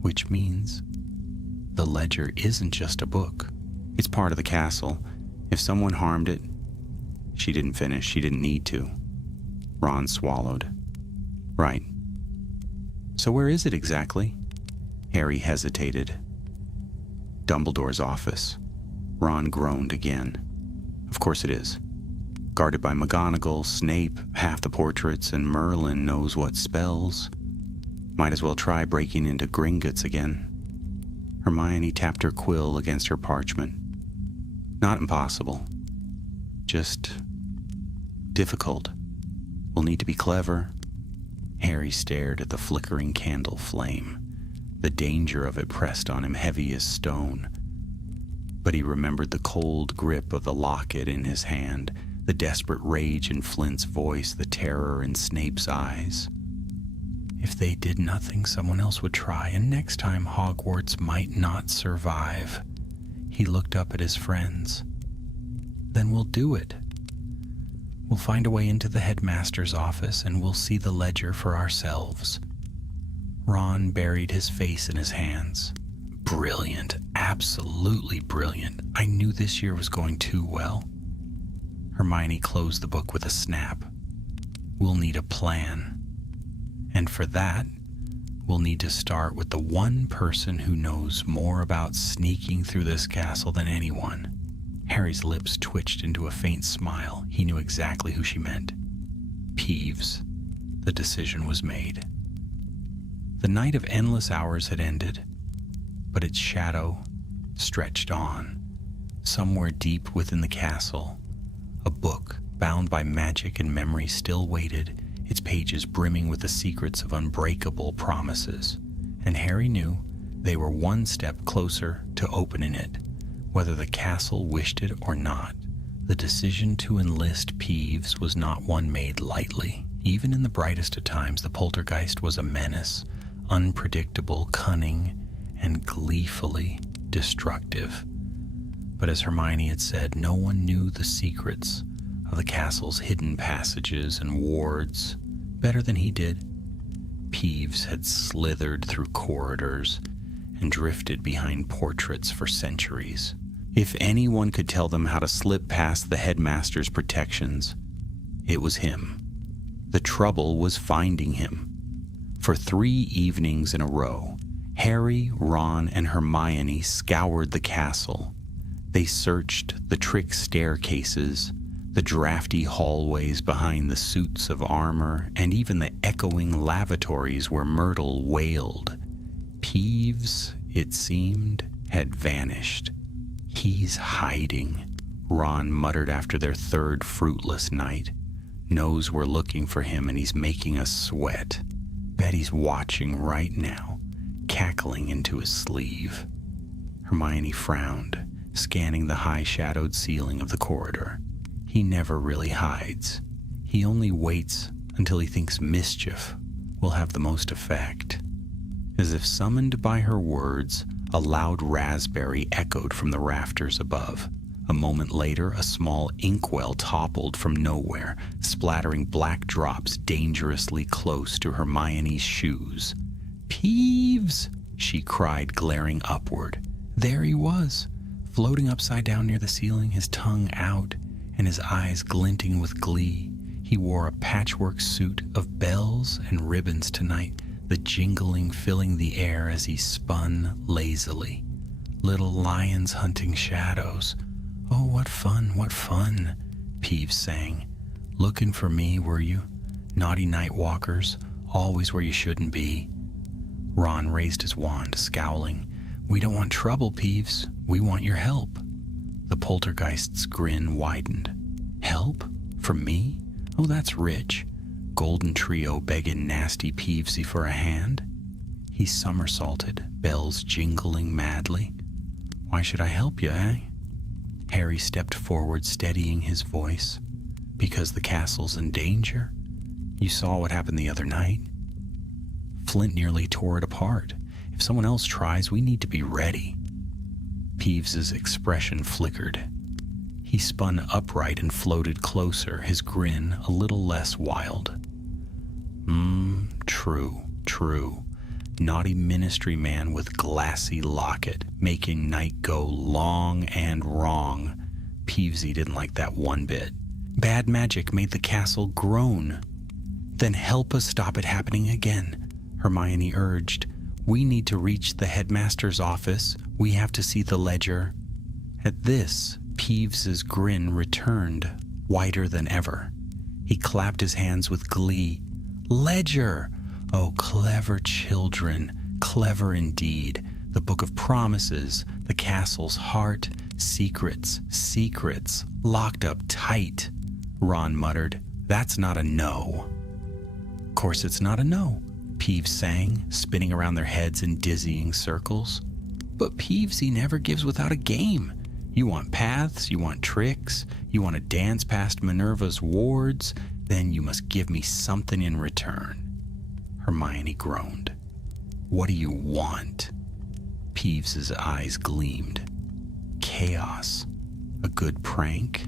"Which means the ledger isn't just a book. It's part of the castle. If someone harmed it... She didn't finish. She didn't need to. Ron swallowed. Right. So where is it exactly? Harry hesitated. Dumbledore's office. Ron groaned again. Of course it is. Guarded by McGonagall, Snape, half the portraits, and Merlin knows what spells. Might as well try breaking into Gringotts again. Hermione tapped her quill against her parchment. Not impossible. Just difficult. We'll need to be clever. Harry stared at the flickering candle flame. The danger of it pressed on him heavy as stone. But he remembered the cold grip of the locket in his hand, the desperate rage in Flint's voice, the terror in Snape's eyes. If they did nothing, someone else would try, and next time Hogwarts might not survive. He looked up at his friends. Then we'll do it. We'll find a way into the headmaster's office, and we'll see the ledger for ourselves. Ron buried his face in his hands. Brilliant, absolutely brilliant. I knew this year was going too well. Hermione closed the book with a snap. We'll need a plan. And for that, we'll need to start with the one person who knows more about sneaking through this castle than anyone. Harry's lips twitched into a faint smile. He knew exactly who she meant. Peeves. The decision was made. The night of endless hours had ended, but its shadow stretched on. Somewhere deep within the castle, a book bound by magic and memory still waited, its pages brimming with the secrets of unbreakable promises. And Harry knew they were one step closer to opening it, whether the castle wished it or not. The decision to enlist Peeves was not one made lightly. Even in the brightest of times, the poltergeist was a menace, unpredictable, cunning, and gleefully destructive. But as Hermione had said, no one knew the secrets of the castle's hidden passages and wards better than he did. Peeves had slithered through corridors and drifted behind portraits for centuries. If anyone could tell them how to slip past the headmaster's protections, it was him. The trouble was finding him. For 3 evenings in a row, Harry, Ron, and Hermione scoured the castle. They searched the trick staircases, the drafty hallways behind the suits of armor, and even the echoing lavatories where Myrtle wailed. Peeves, it seemed, had vanished. He's hiding, Ron muttered after their third fruitless night. Knows we're looking for him and he's making us sweat. Bet he's watching right now, cackling into his sleeve. Hermione frowned, scanning the high-shadowed ceiling of the corridor. He never really hides. He only waits until he thinks mischief will have the most effect. As if summoned by her words, a loud raspberry echoed from the rafters above. A moment later, a small inkwell toppled from nowhere, splattering black drops dangerously close to Hermione's shoes. "Peeves!" she cried, glaring upward. There he was, floating upside down near the ceiling, his tongue out and his eyes glinting with glee. He wore a patchwork suit of bells and ribbons tonight, the jingling filling the air as he spun lazily. Little lions hunting shadows. "Oh, what fun, what fun," Peeves sang. "Looking for me, were you? Naughty night walkers, always where you shouldn't be." Ron raised his wand, scowling. "We don't want trouble, Peeves. We want your help." The poltergeist's grin widened. "Help? From me? Oh, that's rich. Golden trio begging nasty Peevesy for a hand?" He somersaulted, bells jingling madly. "Why should I help you, eh?" Harry stepped forward, steadying his voice. "Because the castle's in danger? You saw what happened the other night. Flint nearly tore it apart. If someone else tries, we need to be ready." Peeves's expression flickered. He spun upright and floated closer, his grin a little less wild. True. Naughty ministry man with glassy locket, making Night go long and wrong. Peevesy didn't like that one bit. Bad magic made the castle groan. Then help us stop it happening again, Hermione urged. We need to reach the headmaster's office. We have to see the ledger. At this, Peeves's grin returned, wider than ever. He clapped his hands with glee. Ledger! Oh, clever children, clever indeed. The Book of Promises, the castle's heart, secrets, secrets, locked up tight. Ron muttered, That's not a no. Of course it's not a no, Peeves sang, spinning around their heads in dizzying circles. But Peevesy never gives without a game. You want paths, you want tricks, you want to dance past Minerva's wards, then you must give me something in return. Hermione groaned. What do you want? Peeves's eyes gleamed. Chaos. A good prank?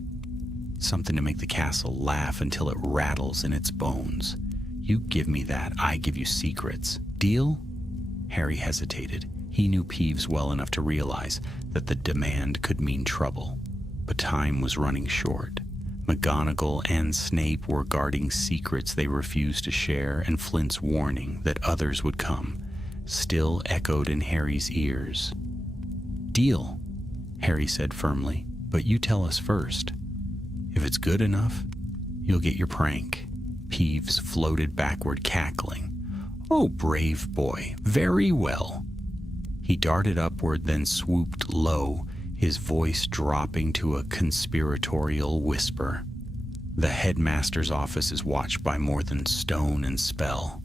Something to make the castle laugh until it rattles in its bones. You give me that, I give you secrets. Deal? Harry hesitated. He knew Peeves well enough to realize that the demand could mean trouble. But time was running short. McGonagall and Snape were guarding secrets they refused to share, and Flint's warning that others would come still echoed in Harry's ears. Deal, Harry said firmly, but you tell us first. If it's good enough, you'll get your prank. Peeves floated backward, cackling. Oh, brave boy, very well. He darted upward, then swooped low, his voice dropping to a conspiratorial whisper. The headmaster's office is watched by more than stone and spell.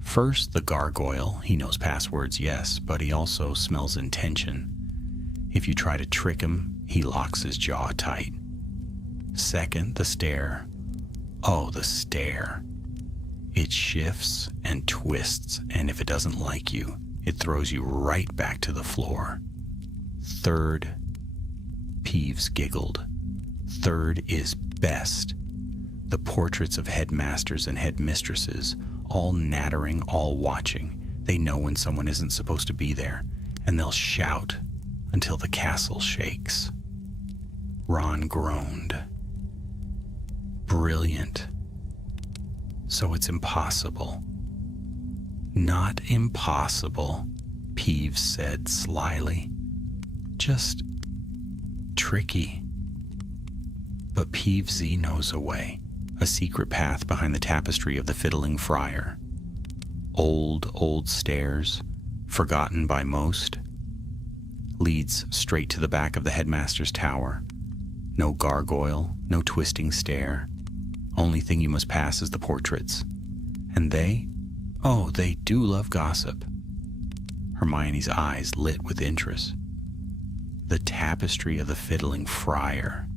First, the gargoyle. He knows passwords, yes, but he also smells intention. If you try to trick him, he locks his jaw tight. Second, the stare. Oh, the stare. It shifts and twists, and if it doesn't like you, it throws you right back to the floor. Third, Peeves giggled. Third is best. The portraits of headmasters and headmistresses, all nattering, all watching. They know when someone isn't supposed to be there, and they'll shout until the castle shakes. Ron groaned. Brilliant. So it's impossible. Not impossible, Peeves said slyly. Just tricky. But Peevesy knows a way, a secret path behind the tapestry of the Fiddling Friar. Old stairs, forgotten by most, leads straight to the back of the headmaster's tower. No gargoyle, no twisting stair. Only thing you must pass is the portraits. And they do love gossip. Hermione's eyes lit with interest. The tapestry of the Fiddling Friar.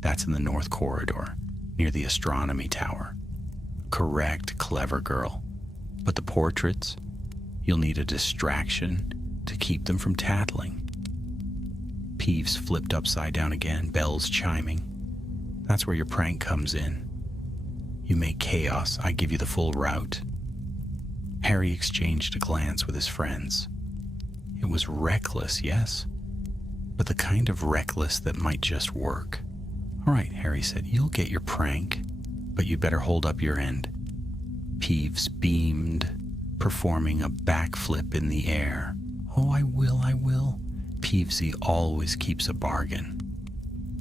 That's in the North Corridor, near the astronomy tower. Correct, clever girl. But the portraits, you'll need a distraction to keep them from tattling. Peeves flipped upside down again, bells chiming. That's where your prank comes in. You make chaos, I give you the full route. Harry exchanged a glance with his friends. It was reckless, yes, but the kind of reckless that might just work. All right, Harry said, you'll get your prank, but you'd better hold up your end. Peeves beamed, performing a backflip in the air. Oh, I will. Peevesy always keeps a bargain.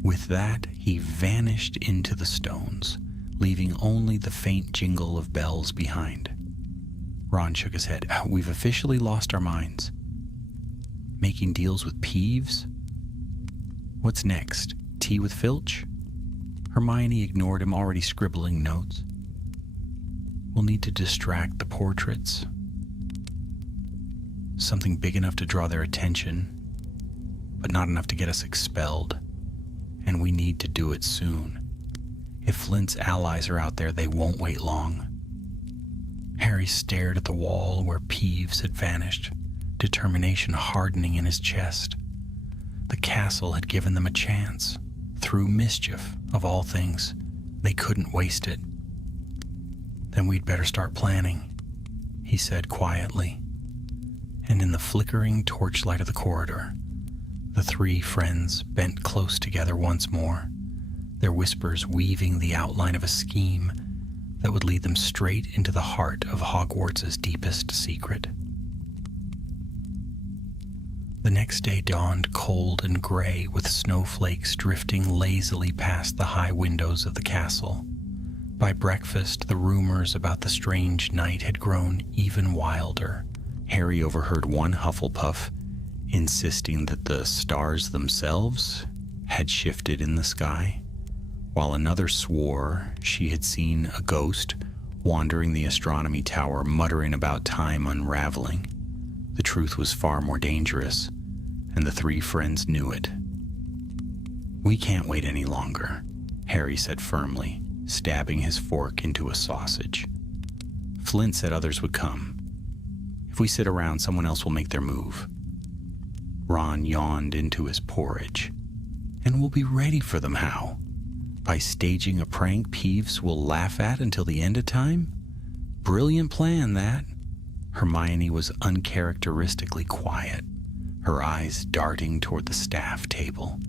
With that, he vanished into the stones, leaving only the faint jingle of bells behind. Ron shook his head. We've officially lost our minds. Making deals with Peeves? What's next? Tea with Filch? Hermione ignored him, already scribbling notes. We'll need to distract the portraits. Something big enough to draw their attention, but not enough to get us expelled. And we need to do it soon. If Flint's allies are out there, they won't wait long. Harry stared at the wall where Peeves had vanished, determination hardening in his chest. The castle had given them a chance. Through mischief, of all things. They couldn't waste it. Then we'd better start planning, he said quietly. And in the flickering torchlight of the corridor, the three friends bent close together once more, their whispers weaving the outline of a scheme that would lead them straight into the heart of Hogwarts' deepest secret. The next day dawned cold and gray, with snowflakes drifting lazily past the high windows of the castle. By breakfast, the rumors about the strange night had grown even wilder. Harry overheard one Hufflepuff insisting that the stars themselves had shifted in the sky, while another swore she had seen a ghost wandering the astronomy tower, muttering about time unraveling. The truth was far more dangerous, and the three friends knew it. "We can't wait any longer," Harry said firmly, stabbing his fork into a sausage. "Flint said others would come. If we sit around, someone else will make their move." Ron yawned into his porridge. "And we'll be ready for them how? By staging a prank Peeves will laugh at until the end of time? Brilliant plan, that." Hermione was uncharacteristically quiet, her eyes darting toward the staff table.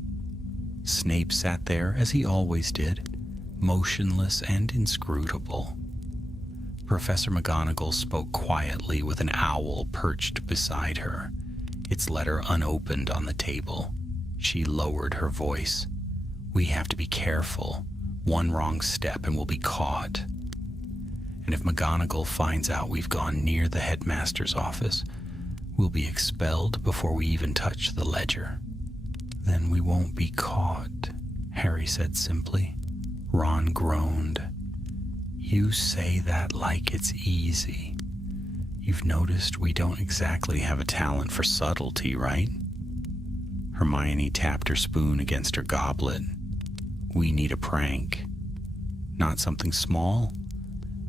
Snape sat there, as he always did, motionless and inscrutable. Professor McGonagall spoke quietly with an owl perched beside her, its letter unopened on the table. She lowered her voice. "We have to be careful. One wrong step and we'll be caught. And if McGonagall finds out we've gone near the headmaster's office, we'll be expelled before we even touch the ledger." "Then we won't be caught," Harry said simply. Ron groaned. "You say that like it's easy. You've noticed we don't exactly have a talent for subtlety, right?" Hermione tapped her spoon against her goblet. "We need a prank. Not something small.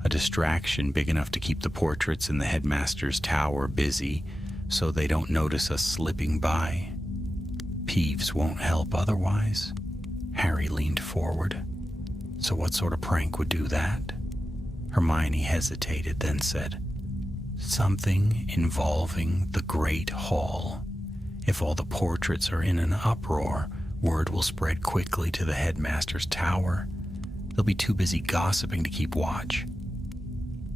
A distraction big enough to keep the portraits in the headmaster's tower busy so they don't notice us slipping by. Peeves won't help otherwise." Harry leaned forward. "So what sort of prank would do that?" Hermione hesitated, then said, "Something involving the Great Hall. If all the portraits are in an uproar, word will spread quickly to the headmaster's tower. They'll be too busy gossiping to keep watch."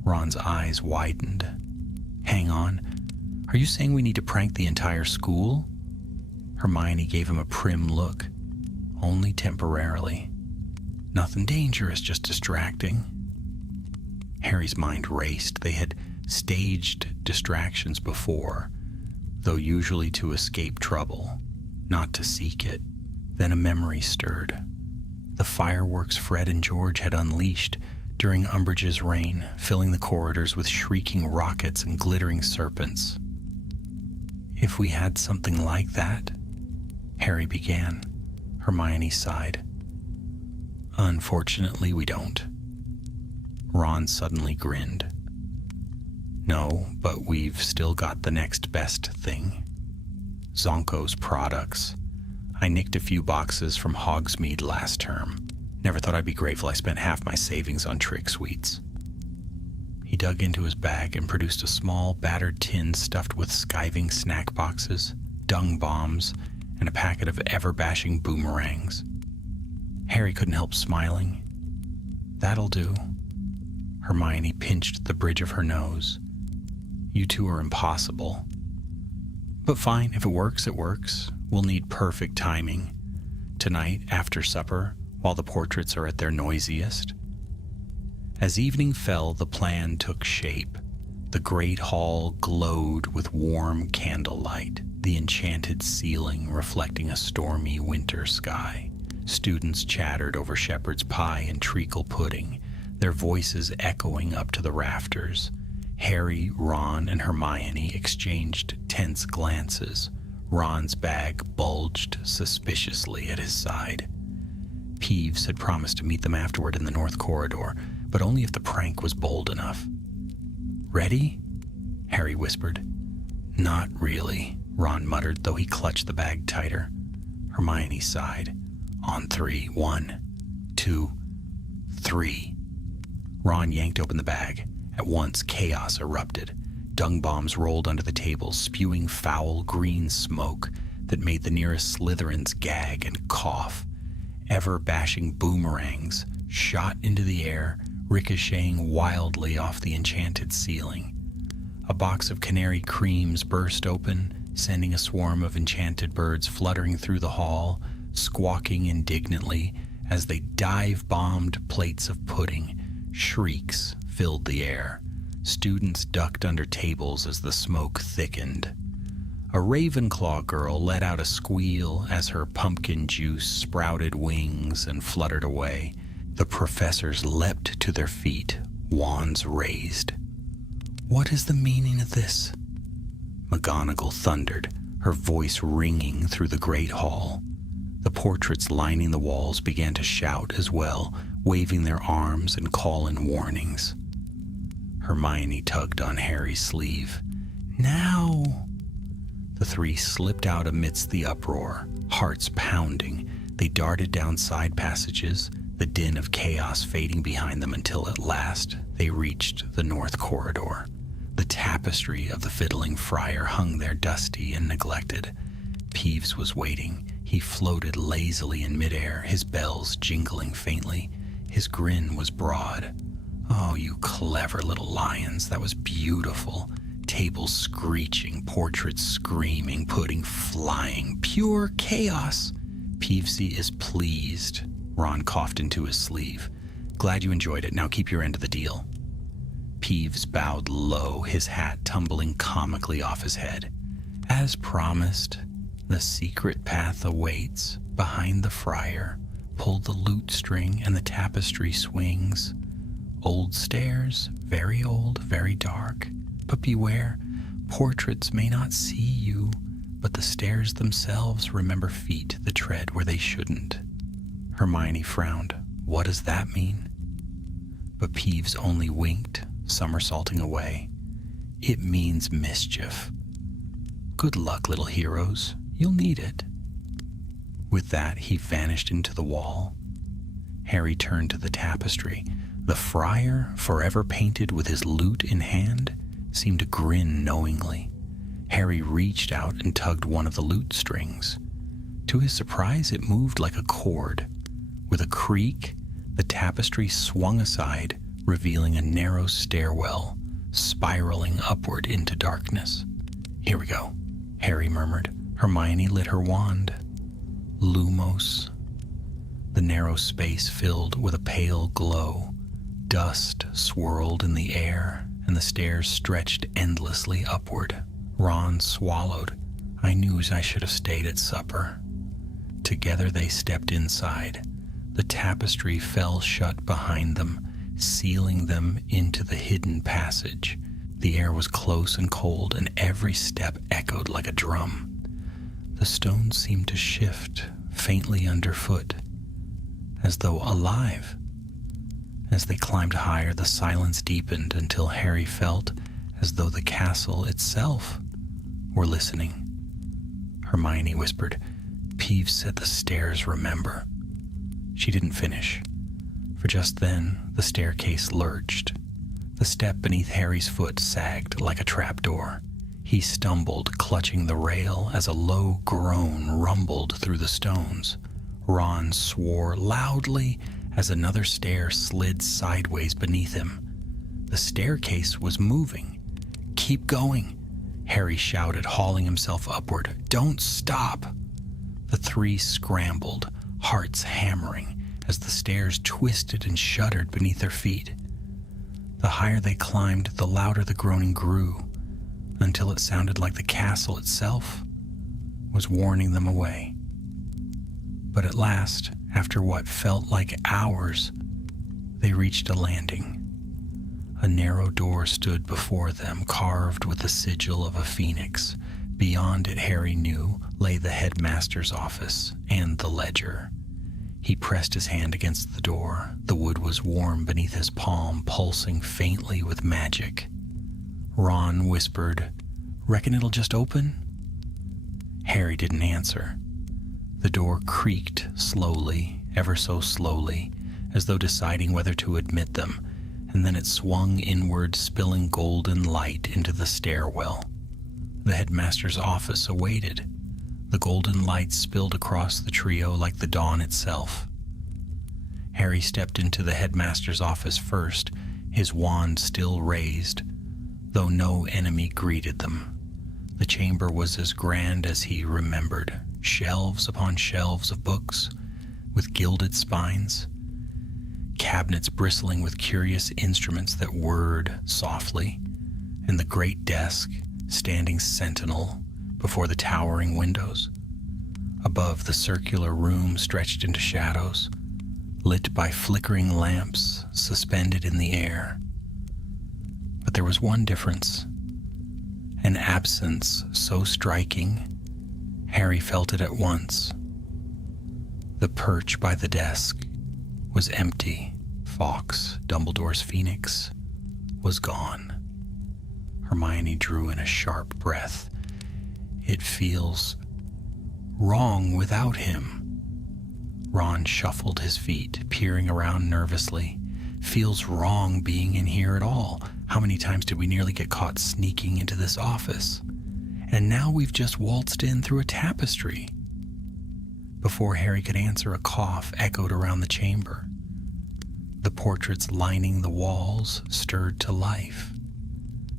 Ron's eyes widened. "Hang on. Are you saying we need to prank the entire school?" Hermione gave him a prim look. "Only temporarily. Nothing dangerous, just distracting." Harry's mind raced. They had staged distractions before, though usually to escape trouble, not to seek it. Then a memory stirred. The fireworks Fred and George had unleashed during Umbridge's reign, filling the corridors with shrieking rockets and glittering serpents. "If we had something like that," Harry began. Hermione sighed. "Unfortunately, we don't." Ron suddenly grinned. "No, but we've still got the next best thing. Zonko's products. I nicked a few boxes from Hogsmeade last term. Never thought I'd be grateful I spent half my savings on trick sweets." He dug into his bag and produced a small, battered tin stuffed with skiving snack boxes, dung bombs, and a packet of ever-bashing boomerangs. Harry couldn't help smiling. "That'll do." Hermione pinched the bridge of her nose. "You two are impossible. But fine, if it works, it works. We'll need perfect timing. Tonight, after supper, while the portraits are at their noisiest." As evening fell, the plan took shape. The great hall glowed with warm candlelight, the enchanted ceiling reflecting a stormy winter sky. Students chattered over shepherd's pie and treacle pudding, their voices echoing up to the rafters. Harry, Ron, and Hermione exchanged tense glances. Ron's bag bulged suspiciously at his side. Peeves had promised to meet them afterward in the North Corridor, but only if the prank was bold enough. "Ready?" Harry whispered. "Not really," Ron muttered, though he clutched the bag tighter. Hermione sighed. "On three. 1, 2, 3. Ron yanked open the bag. At once, chaos erupted. Dung bombs rolled under the tables, spewing foul green smoke that made the nearest Slytherins gag and cough. Ever-bashing boomerangs shot into the air, ricocheting wildly off the enchanted ceiling. A box of canary creams burst open, sending a swarm of enchanted birds fluttering through the hall, squawking indignantly as they dive-bombed plates of pudding. Shrieks filled the air. Students ducked under tables as the smoke thickened. A Ravenclaw girl let out a squeal as her pumpkin juice sprouted wings and fluttered away. The professors leapt to their feet, wands raised. "What is the meaning of this?" McGonagall thundered, her voice ringing through the great hall. The portraits lining the walls began to shout as well, waving their arms and calling warnings. Hermione tugged on Harry's sleeve. "Now!" The three slipped out amidst the uproar, hearts pounding. They darted down side passages, the din of chaos fading behind them until at last they reached the north corridor. The tapestry of the fiddling friar hung there dusty and neglected. Peeves was waiting. He floated lazily in midair, his bells jingling faintly. His grin was broad. "Oh, you clever little lions, that was beautiful. Tables screeching, portraits screaming, pudding flying. Pure chaos." "Peevesy is pleased." Ron coughed into his sleeve. "Glad you enjoyed it. Now keep your end of the deal." Peeves bowed low, his hat tumbling comically off his head. "As promised, the secret path awaits. Behind the friar, pull the lute string and the tapestry swings. Old stairs, very old, very dark. But beware, portraits may not see you, but the stairs themselves remember feet that tread where they shouldn't." Hermione frowned. "What does that mean?" But Peeves only winked, somersaulting away. "It means mischief. Good luck, little heroes. You'll need it." With that, he vanished into the wall. Harry turned to the tapestry. The friar, forever painted with his lute in hand, seemed to grin knowingly. Harry reached out and tugged one of the lute strings. To his surprise, it moved like a cord. With a creak, the tapestry swung aside, revealing a narrow stairwell, spiraling upward into darkness. "Here we go," Harry murmured. Hermione lit her wand. Lumos. The narrow space filled with a pale glow. Dust swirled in the air, and the stairs stretched endlessly upward. Ron swallowed. "I knew I should have stayed at supper." Together they stepped inside. The tapestry fell shut behind them, sealing them into the hidden passage. The air was close and cold, and every step echoed like a drum. The stones seemed to shift faintly underfoot, as though alive. As they climbed higher, the silence deepened until Harry felt as though the castle itself were listening. Hermione whispered, "Peeves said the stairs remember." She didn't finish, for just then the staircase lurched. The step beneath Harry's foot sagged like a trapdoor. He stumbled, clutching the rail as a low groan rumbled through the stones. Ron swore loudly as another stair slid sideways beneath him. The staircase was moving. "Keep going," Harry shouted, hauling himself upward. "Don't stop." The three scrambled, hearts hammering, as the stairs twisted and shuddered beneath their feet. The higher they climbed, the louder the groaning grew, until it sounded like the castle itself was warning them away. But at last, after what felt like hours, they reached a landing. A narrow door stood before them, carved with the sigil of a phoenix. Beyond it, Harry knew, lay the headmaster's office and the ledger. He pressed his hand against the door. The wood was warm beneath his palm, pulsing faintly with magic. Ron whispered, "Reckon it'll just open?" Harry didn't answer. The door creaked slowly, ever so slowly, as though deciding whether to admit them, and then it swung inward, spilling golden light into the stairwell. The headmaster's office awaited. The golden light spilled across the trio like the dawn itself. Harry stepped into the headmaster's office first, his wand still raised, though no enemy greeted them. The chamber was as grand as he remembered, shelves upon shelves of books with gilded spines, cabinets bristling with curious instruments that whirred softly, and the great desk standing sentinel before the towering windows. Above, the circular room stretched into shadows, lit by flickering lamps suspended in the air. But there was one difference, an absence so striking, Harry felt it at once. The perch by the desk was empty. Fawkes, Dumbledore's phoenix, was gone. Hermione drew in a sharp breath. It feels wrong without him. Ron shuffled his feet, peering around nervously. Feels wrong being in here at all. How many times did we nearly get caught sneaking into this office? And now we've just waltzed in through a tapestry. Before Harry could answer, a cough echoed around the chamber. The portraits lining the walls stirred to life.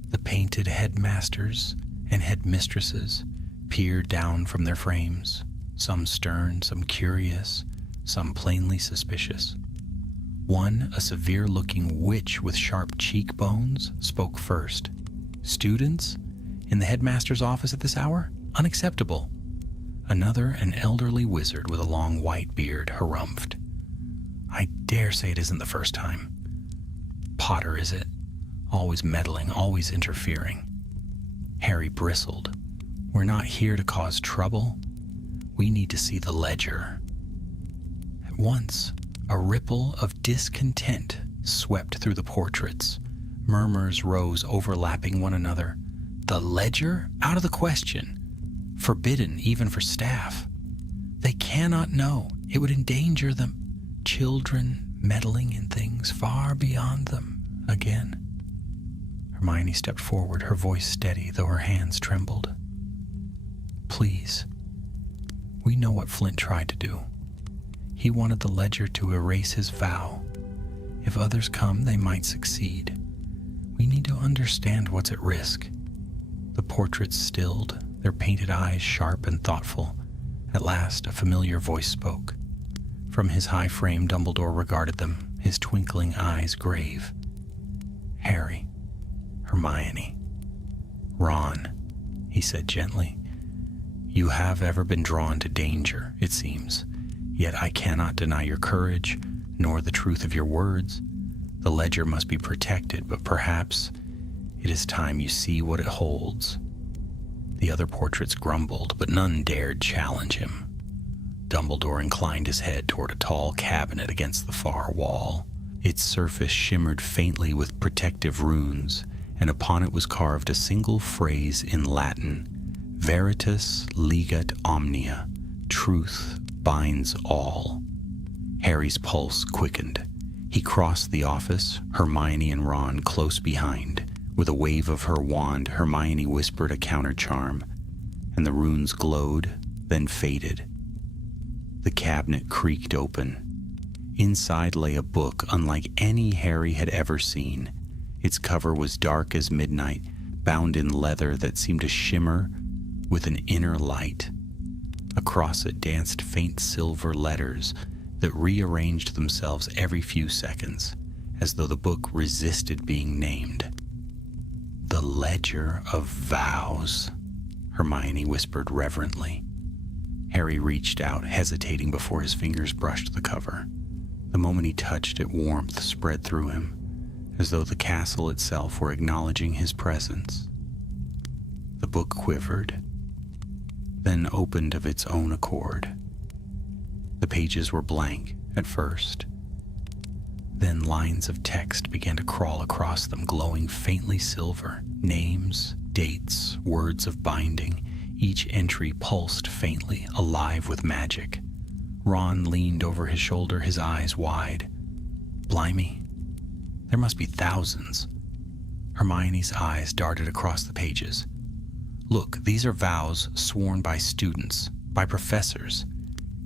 The painted headmasters and headmistresses peered down from their frames, some stern, some curious, some plainly suspicious. One, a severe-looking witch with sharp cheekbones, spoke first. "Students? In the headmaster's office at this hour? Unacceptable." Another, an elderly wizard with a long white beard, harumphed. "I dare say it isn't the first time. Potter, is it? Always meddling, always interfering." Harry bristled. "We're not here to cause trouble. We need to see the ledger." At once, a ripple of discontent swept through the portraits. Murmurs rose, overlapping one another. The ledger? Out of the question. Forbidden, even for staff. They cannot know. It would endanger them. Children meddling in things far beyond them again. Hermione stepped forward, her voice steady, though her hands trembled. "Please. We know what Flint tried to do. He wanted the ledger to erase his vow. If others come, they might succeed. We need to understand what's at risk." The portraits stilled, their painted eyes sharp and thoughtful. At last, a familiar voice spoke. From his high frame, Dumbledore regarded them, his twinkling eyes grave. "Harry, Hermione, Ron," he said gently. "You have ever been drawn to danger, it seems. Yet I cannot deny your courage, nor the truth of your words. The ledger must be protected, but perhaps it is time you see what it holds." The other portraits grumbled, but none dared challenge him. Dumbledore inclined his head toward a tall cabinet against the far wall. Its surface shimmered faintly with protective runes, and upon it was carved a single phrase in Latin: "Veritas ligat omnia," truth binds all. Harry's pulse quickened. He crossed the office, Hermione and Ron close behind. With a wave of her wand, Hermione whispered a counter-charm, and the runes glowed, then faded. The cabinet creaked open. Inside lay a book unlike any Harry had ever seen. Its cover was dark as midnight, bound in leather that seemed to shimmer with an inner light. Across it danced faint silver letters that rearranged themselves every few seconds, as though the book resisted being named. "The Ledger of Vows," Hermione whispered reverently. Harry reached out, hesitating before his fingers brushed the cover. The moment he touched it, warmth spread through him, as though the castle itself were acknowledging his presence. The book quivered, then opened of its own accord. The pages were blank at first. Then lines of text began to crawl across them, glowing faintly silver. Names, dates, words of binding. Each entry pulsed faintly, alive with magic. Ron leaned over his shoulder, his eyes wide. "Blimey, There must be thousands. Hermione's eyes darted across the pages. Look, these are vows sworn by students, by professors,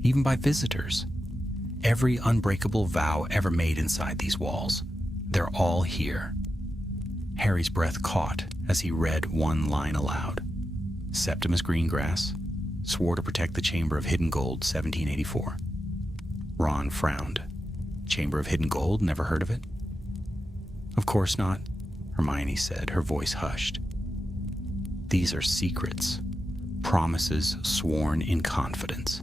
even by visitors. Every unbreakable vow ever made inside these walls. They're all here. Harry's breath caught as he read one line aloud. Septimus Greengrass swore to protect the Chamber of Hidden Gold, 1784. Ron frowned. Chamber of Hidden Gold? Never heard of it? Of course not, Hermione said, her voice hushed. These are secrets, promises sworn in confidence.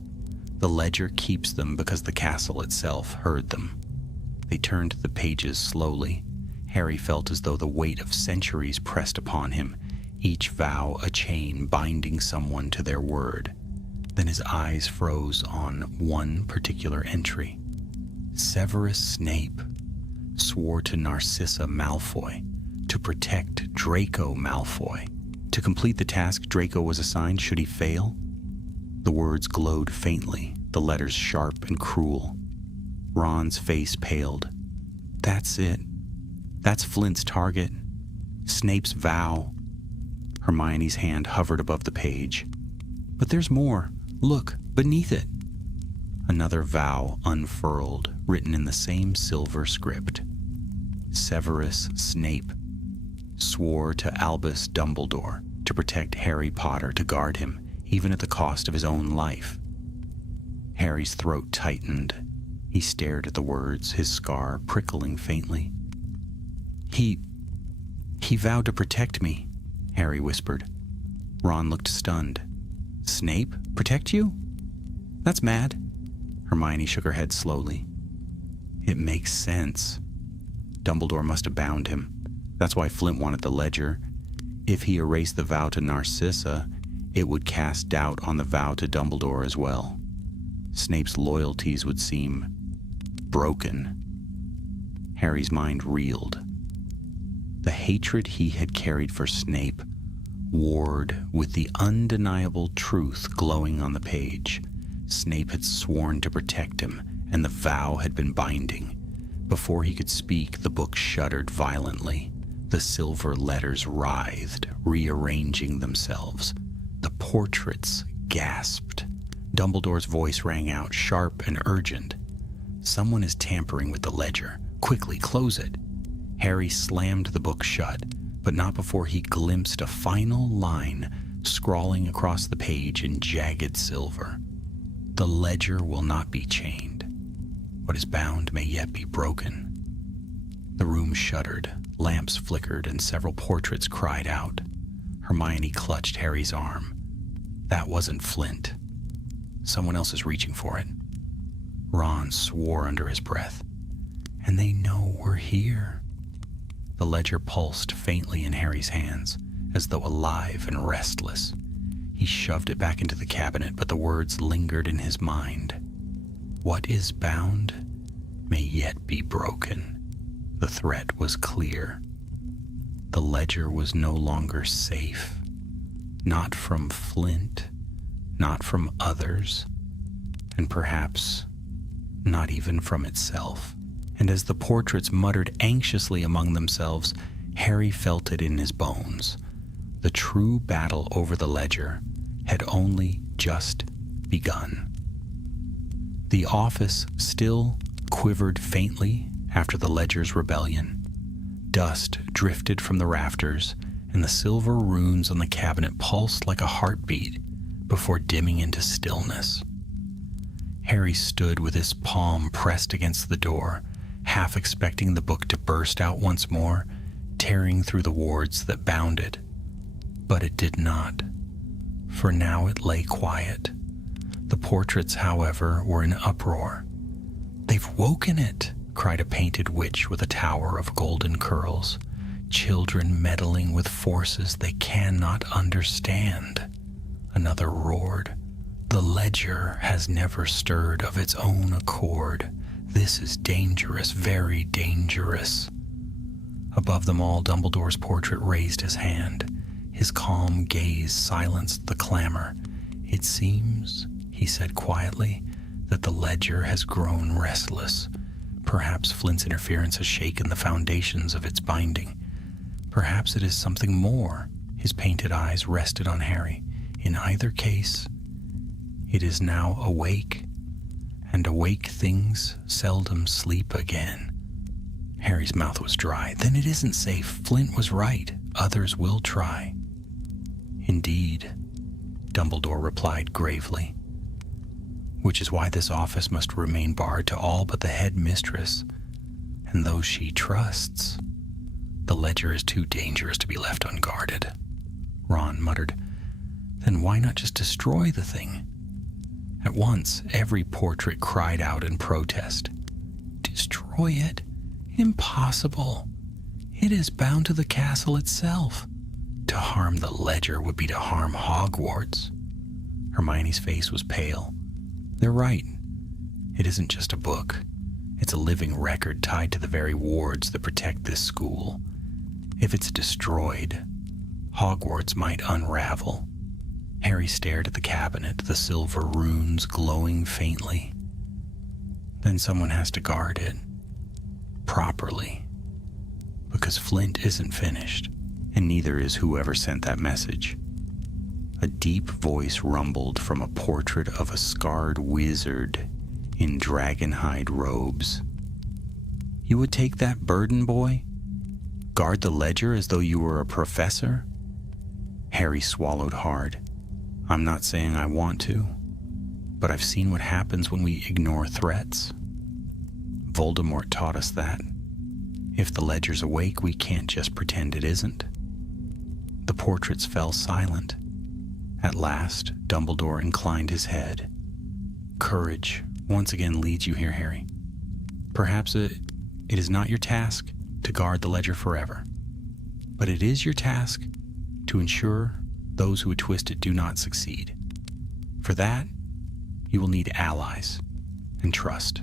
The ledger keeps them because the castle itself heard them. They turned the pages slowly. Harry felt as though the weight of centuries pressed upon him, each vow a chain binding someone to their word. Then his eyes froze on one particular entry. Severus Snape swore to Narcissa Malfoy to protect Draco Malfoy. To complete the task Draco was assigned should he fail? The words glowed faintly, the letters sharp and cruel. Ron's face paled. That's it. That's Flint's target. Snape's vow. Hermione's hand hovered above the page. But there's more. Look, beneath it. Another vow unfurled, written in the same silver script. Severus Snape swore to Albus Dumbledore to protect Harry Potter, to guard him, even at the cost of his own life. Harry's throat tightened. He stared at the words, his scar prickling faintly. He vowed to protect me, Harry whispered. Ron looked stunned. Snape? Protect you? That's mad. Hermione shook her head slowly. It makes sense. Dumbledore must have bound him. That's why Flint wanted the ledger. If he erased the vow to Narcissa, it would cast doubt on the vow to Dumbledore as well. Snape's loyalties would seem broken. Harry's mind reeled. The hatred he had carried for Snape warred with the undeniable truth glowing on the page. Snape had sworn to protect him, and the vow had been binding. Before he could speak, the book shuddered violently. The silver letters writhed, rearranging themselves. The portraits gasped. Dumbledore's voice rang out, sharp and urgent. Someone is tampering with the ledger. Quickly, close it. Harry slammed the book shut, but not before he glimpsed a final line scrawling across the page in jagged silver. The ledger will not be chained. What is bound may yet be broken. The room shuddered, lamps flickered, and several portraits cried out. Hermione clutched Harry's arm. That wasn't Flint. Someone else is reaching for it. Ron swore under his breath. And they know we're here. The ledger pulsed faintly in Harry's hands, as though alive and restless. He shoved it back into the cabinet, but the words lingered in his mind. What is bound may yet be broken. The threat was clear. The ledger was no longer safe. Not from Flint, not from others, and perhaps not even from itself. And as the portraits muttered anxiously among themselves, Harry felt it in his bones. The true battle over the ledger had only just begun. The office still quivered faintly after the ledger's rebellion. Dust drifted from the rafters, and the silver runes on the cabinet pulsed like a heartbeat before dimming into stillness. Harry stood with his palm pressed against the door, half expecting the book to burst out once more, tearing through the wards that bound it. But it did not, for now it lay quiet. The portraits, however, were in uproar. "They've woken it," cried a painted witch with a tower of golden curls. "Children meddling with forces they cannot understand." Another roared. "The ledger has never stirred of its own accord. This is dangerous, very dangerous." Above them all, Dumbledore's portrait raised his hand. His calm gaze silenced the clamor. "It seems," he said quietly, "that the ledger has grown restless. Perhaps Flint's interference has shaken the foundations of its binding. Perhaps it is something more. His painted eyes rested on Harry. In either case, it is now awake, and awake things seldom sleep again. Harry's mouth was dry. Then it isn't safe. Flint was right. Others will try. Indeed, Dumbledore replied gravely. Which is why this office must remain barred to all but the headmistress and those she trusts. The ledger is too dangerous to be left unguarded. Ron muttered, Then why not just destroy the thing? At once, every portrait cried out in protest. Destroy it? Impossible. It is bound to the castle itself. To harm the ledger would be to harm Hogwarts. Hermione's face was pale. They're right. It isn't just a book. It's a living record tied to the very wards that protect this school. If it's destroyed, Hogwarts might unravel. Harry stared at the cabinet, the silver runes glowing faintly. Then someone has to guard it. Properly. Because Flint isn't finished. And neither is whoever sent that message. A deep voice rumbled from a portrait of a scarred wizard in dragonhide robes. You would take that burden, boy? Guard the ledger as though you were a professor? Harry swallowed hard. I'm not saying I want to, but I've seen what happens when we ignore threats. Voldemort taught us that. If the ledger's awake, we can't just pretend it isn't. The portraits fell silent. At last, Dumbledore inclined his head. Courage once again leads you here, Harry. Perhaps it is not your task to guard the ledger forever, but it is your task to ensure those who would twist it do not succeed. For that, you will need allies and trust.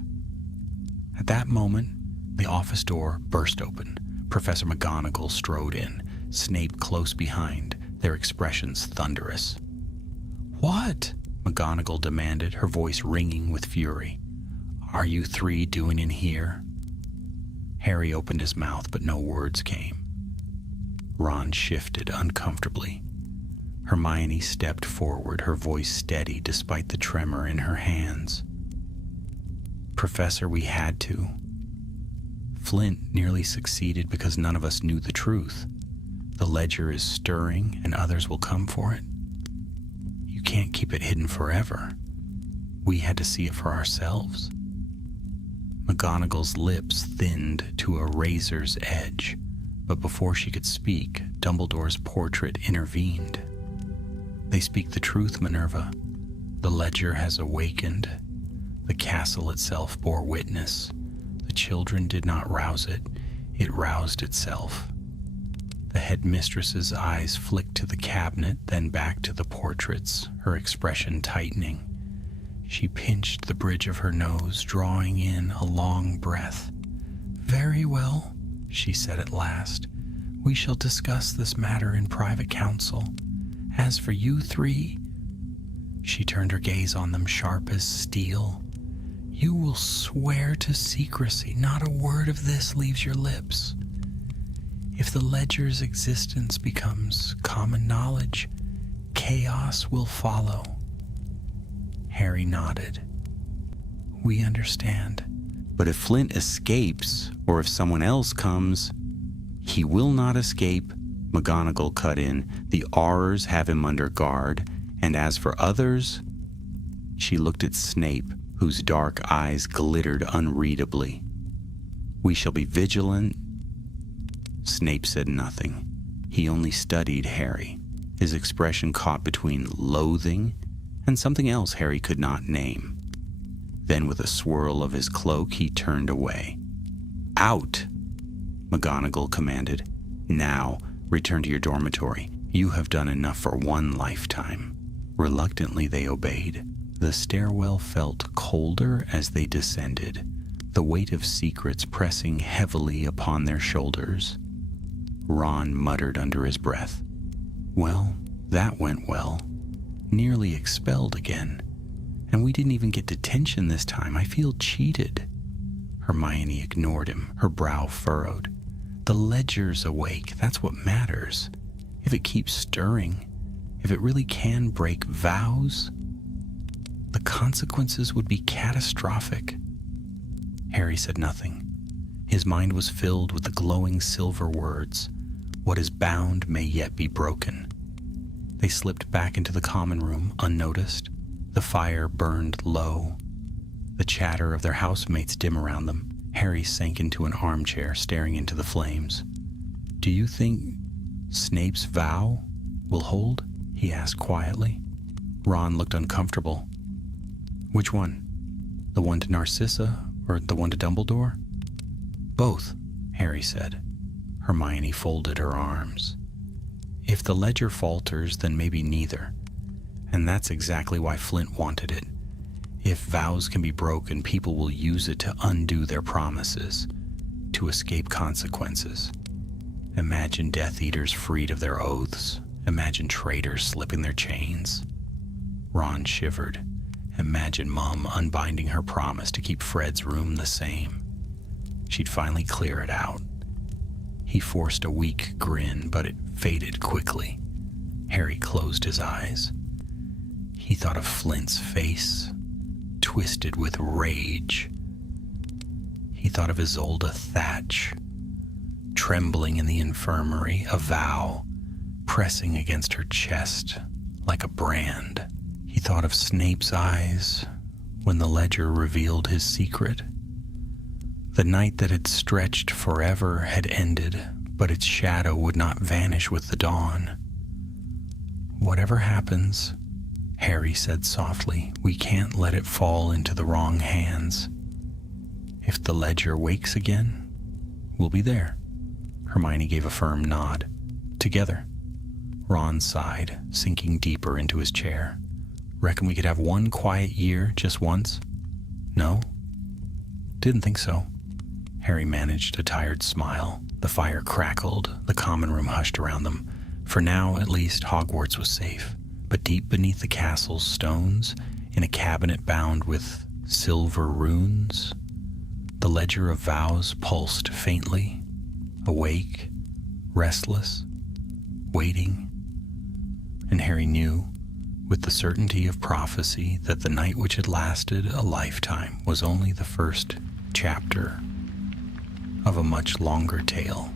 At that moment, the office door burst open. Professor McGonagall strode in, Snape close behind, their expressions thunderous. What? McGonagall demanded, her voice ringing with fury. Are you three doing in here? Harry opened his mouth, but no words came. Ron shifted uncomfortably. Hermione stepped forward, her voice steady despite the tremor in her hands. Professor, we had to. Flint nearly succeeded because none of us knew the truth. The ledger is stirring, and others will come for it. You can't keep it hidden forever. We had to see it for ourselves. McGonagall's lips thinned to a razor's edge, but before she could speak, Dumbledore's portrait intervened. They speak the truth, Minerva. The ledger has awakened. The castle itself bore witness. The children did not rouse it. It roused itself. The headmistress's eyes flicked to the cabinet, then back to the portraits, her expression tightening. She pinched the bridge of her nose, drawing in a long breath. Very well, she said at last. We shall discuss this matter in private council. As for you three, she turned her gaze on them sharp as steel. You will swear to secrecy. Not a word of this leaves your lips. If the ledger's existence becomes common knowledge, chaos will follow. Harry nodded. We understand. But if Flint escapes, or if someone else comes, he will not escape, McGonagall cut in. The Aurors have him under guard, and as for others, she looked at Snape, whose dark eyes glittered unreadably. We shall be vigilant. Snape said nothing. He only studied Harry, his expression caught between loathing and something else Harry could not name. Then with a swirl of his cloak, he turned away. Out! McGonagall commanded. Now, return to your dormitory. You have done enough for one lifetime. Reluctantly, they obeyed. The stairwell felt colder as they descended, the weight of secrets pressing heavily upon their shoulders. Ron muttered under his breath. Well, that went well. Nearly expelled again. And we didn't even get detention this time. I feel cheated. Hermione ignored him, her brow furrowed. The ledger's awake, that's what matters. If it keeps stirring, if it really can break vows, the consequences would be catastrophic. Harry said nothing. His mind was filled with the glowing silver words, "What is bound may yet be broken." They slipped back into the common room, unnoticed. The fire burned low. The chatter of their housemates dim around them. Harry sank into an armchair, staring into the flames. "Do you think Snape's vow will hold?" he asked quietly. Ron looked uncomfortable. "Which one? The one to Narcissa or the one to Dumbledore?" "Both," Harry said. Hermione folded her arms. "If the ledger falters, then maybe neither. And that's exactly why Flint wanted it. If vows can be broken, people will use it to undo their promises, to escape consequences. Imagine Death Eaters freed of their oaths. Imagine traitors slipping their chains." Ron shivered. Imagine Mum unbinding her promise to keep Fred's room the same. She'd finally clear it out. He forced a weak grin, but it faded quickly. Harry closed his eyes. He thought of Flint's face, twisted with rage. He thought of Isolde Thatch, trembling in the infirmary, a vow pressing against her chest like a brand. He thought of Snape's eyes when the ledger revealed his secret. The night that had stretched forever had ended, but its shadow would not vanish with the dawn. "Whatever happens," Harry said softly, "we can't let it fall into the wrong hands. If the ledger wakes again, we'll be there." Hermione gave a firm nod. "Together." Ron sighed, sinking deeper into his chair. "Reckon we could have one quiet year, just once?" "No? Didn't think so." Harry managed a tired smile. The fire crackled, the common room hushed around them. For now, at least, Hogwarts was safe. But deep beneath the castle's stones, in a cabinet bound with silver runes, the ledger of vows pulsed faintly, awake, restless, waiting. And Harry knew, with the certainty of prophecy, that the night which had lasted a lifetime was only the first chapter of a much longer tale.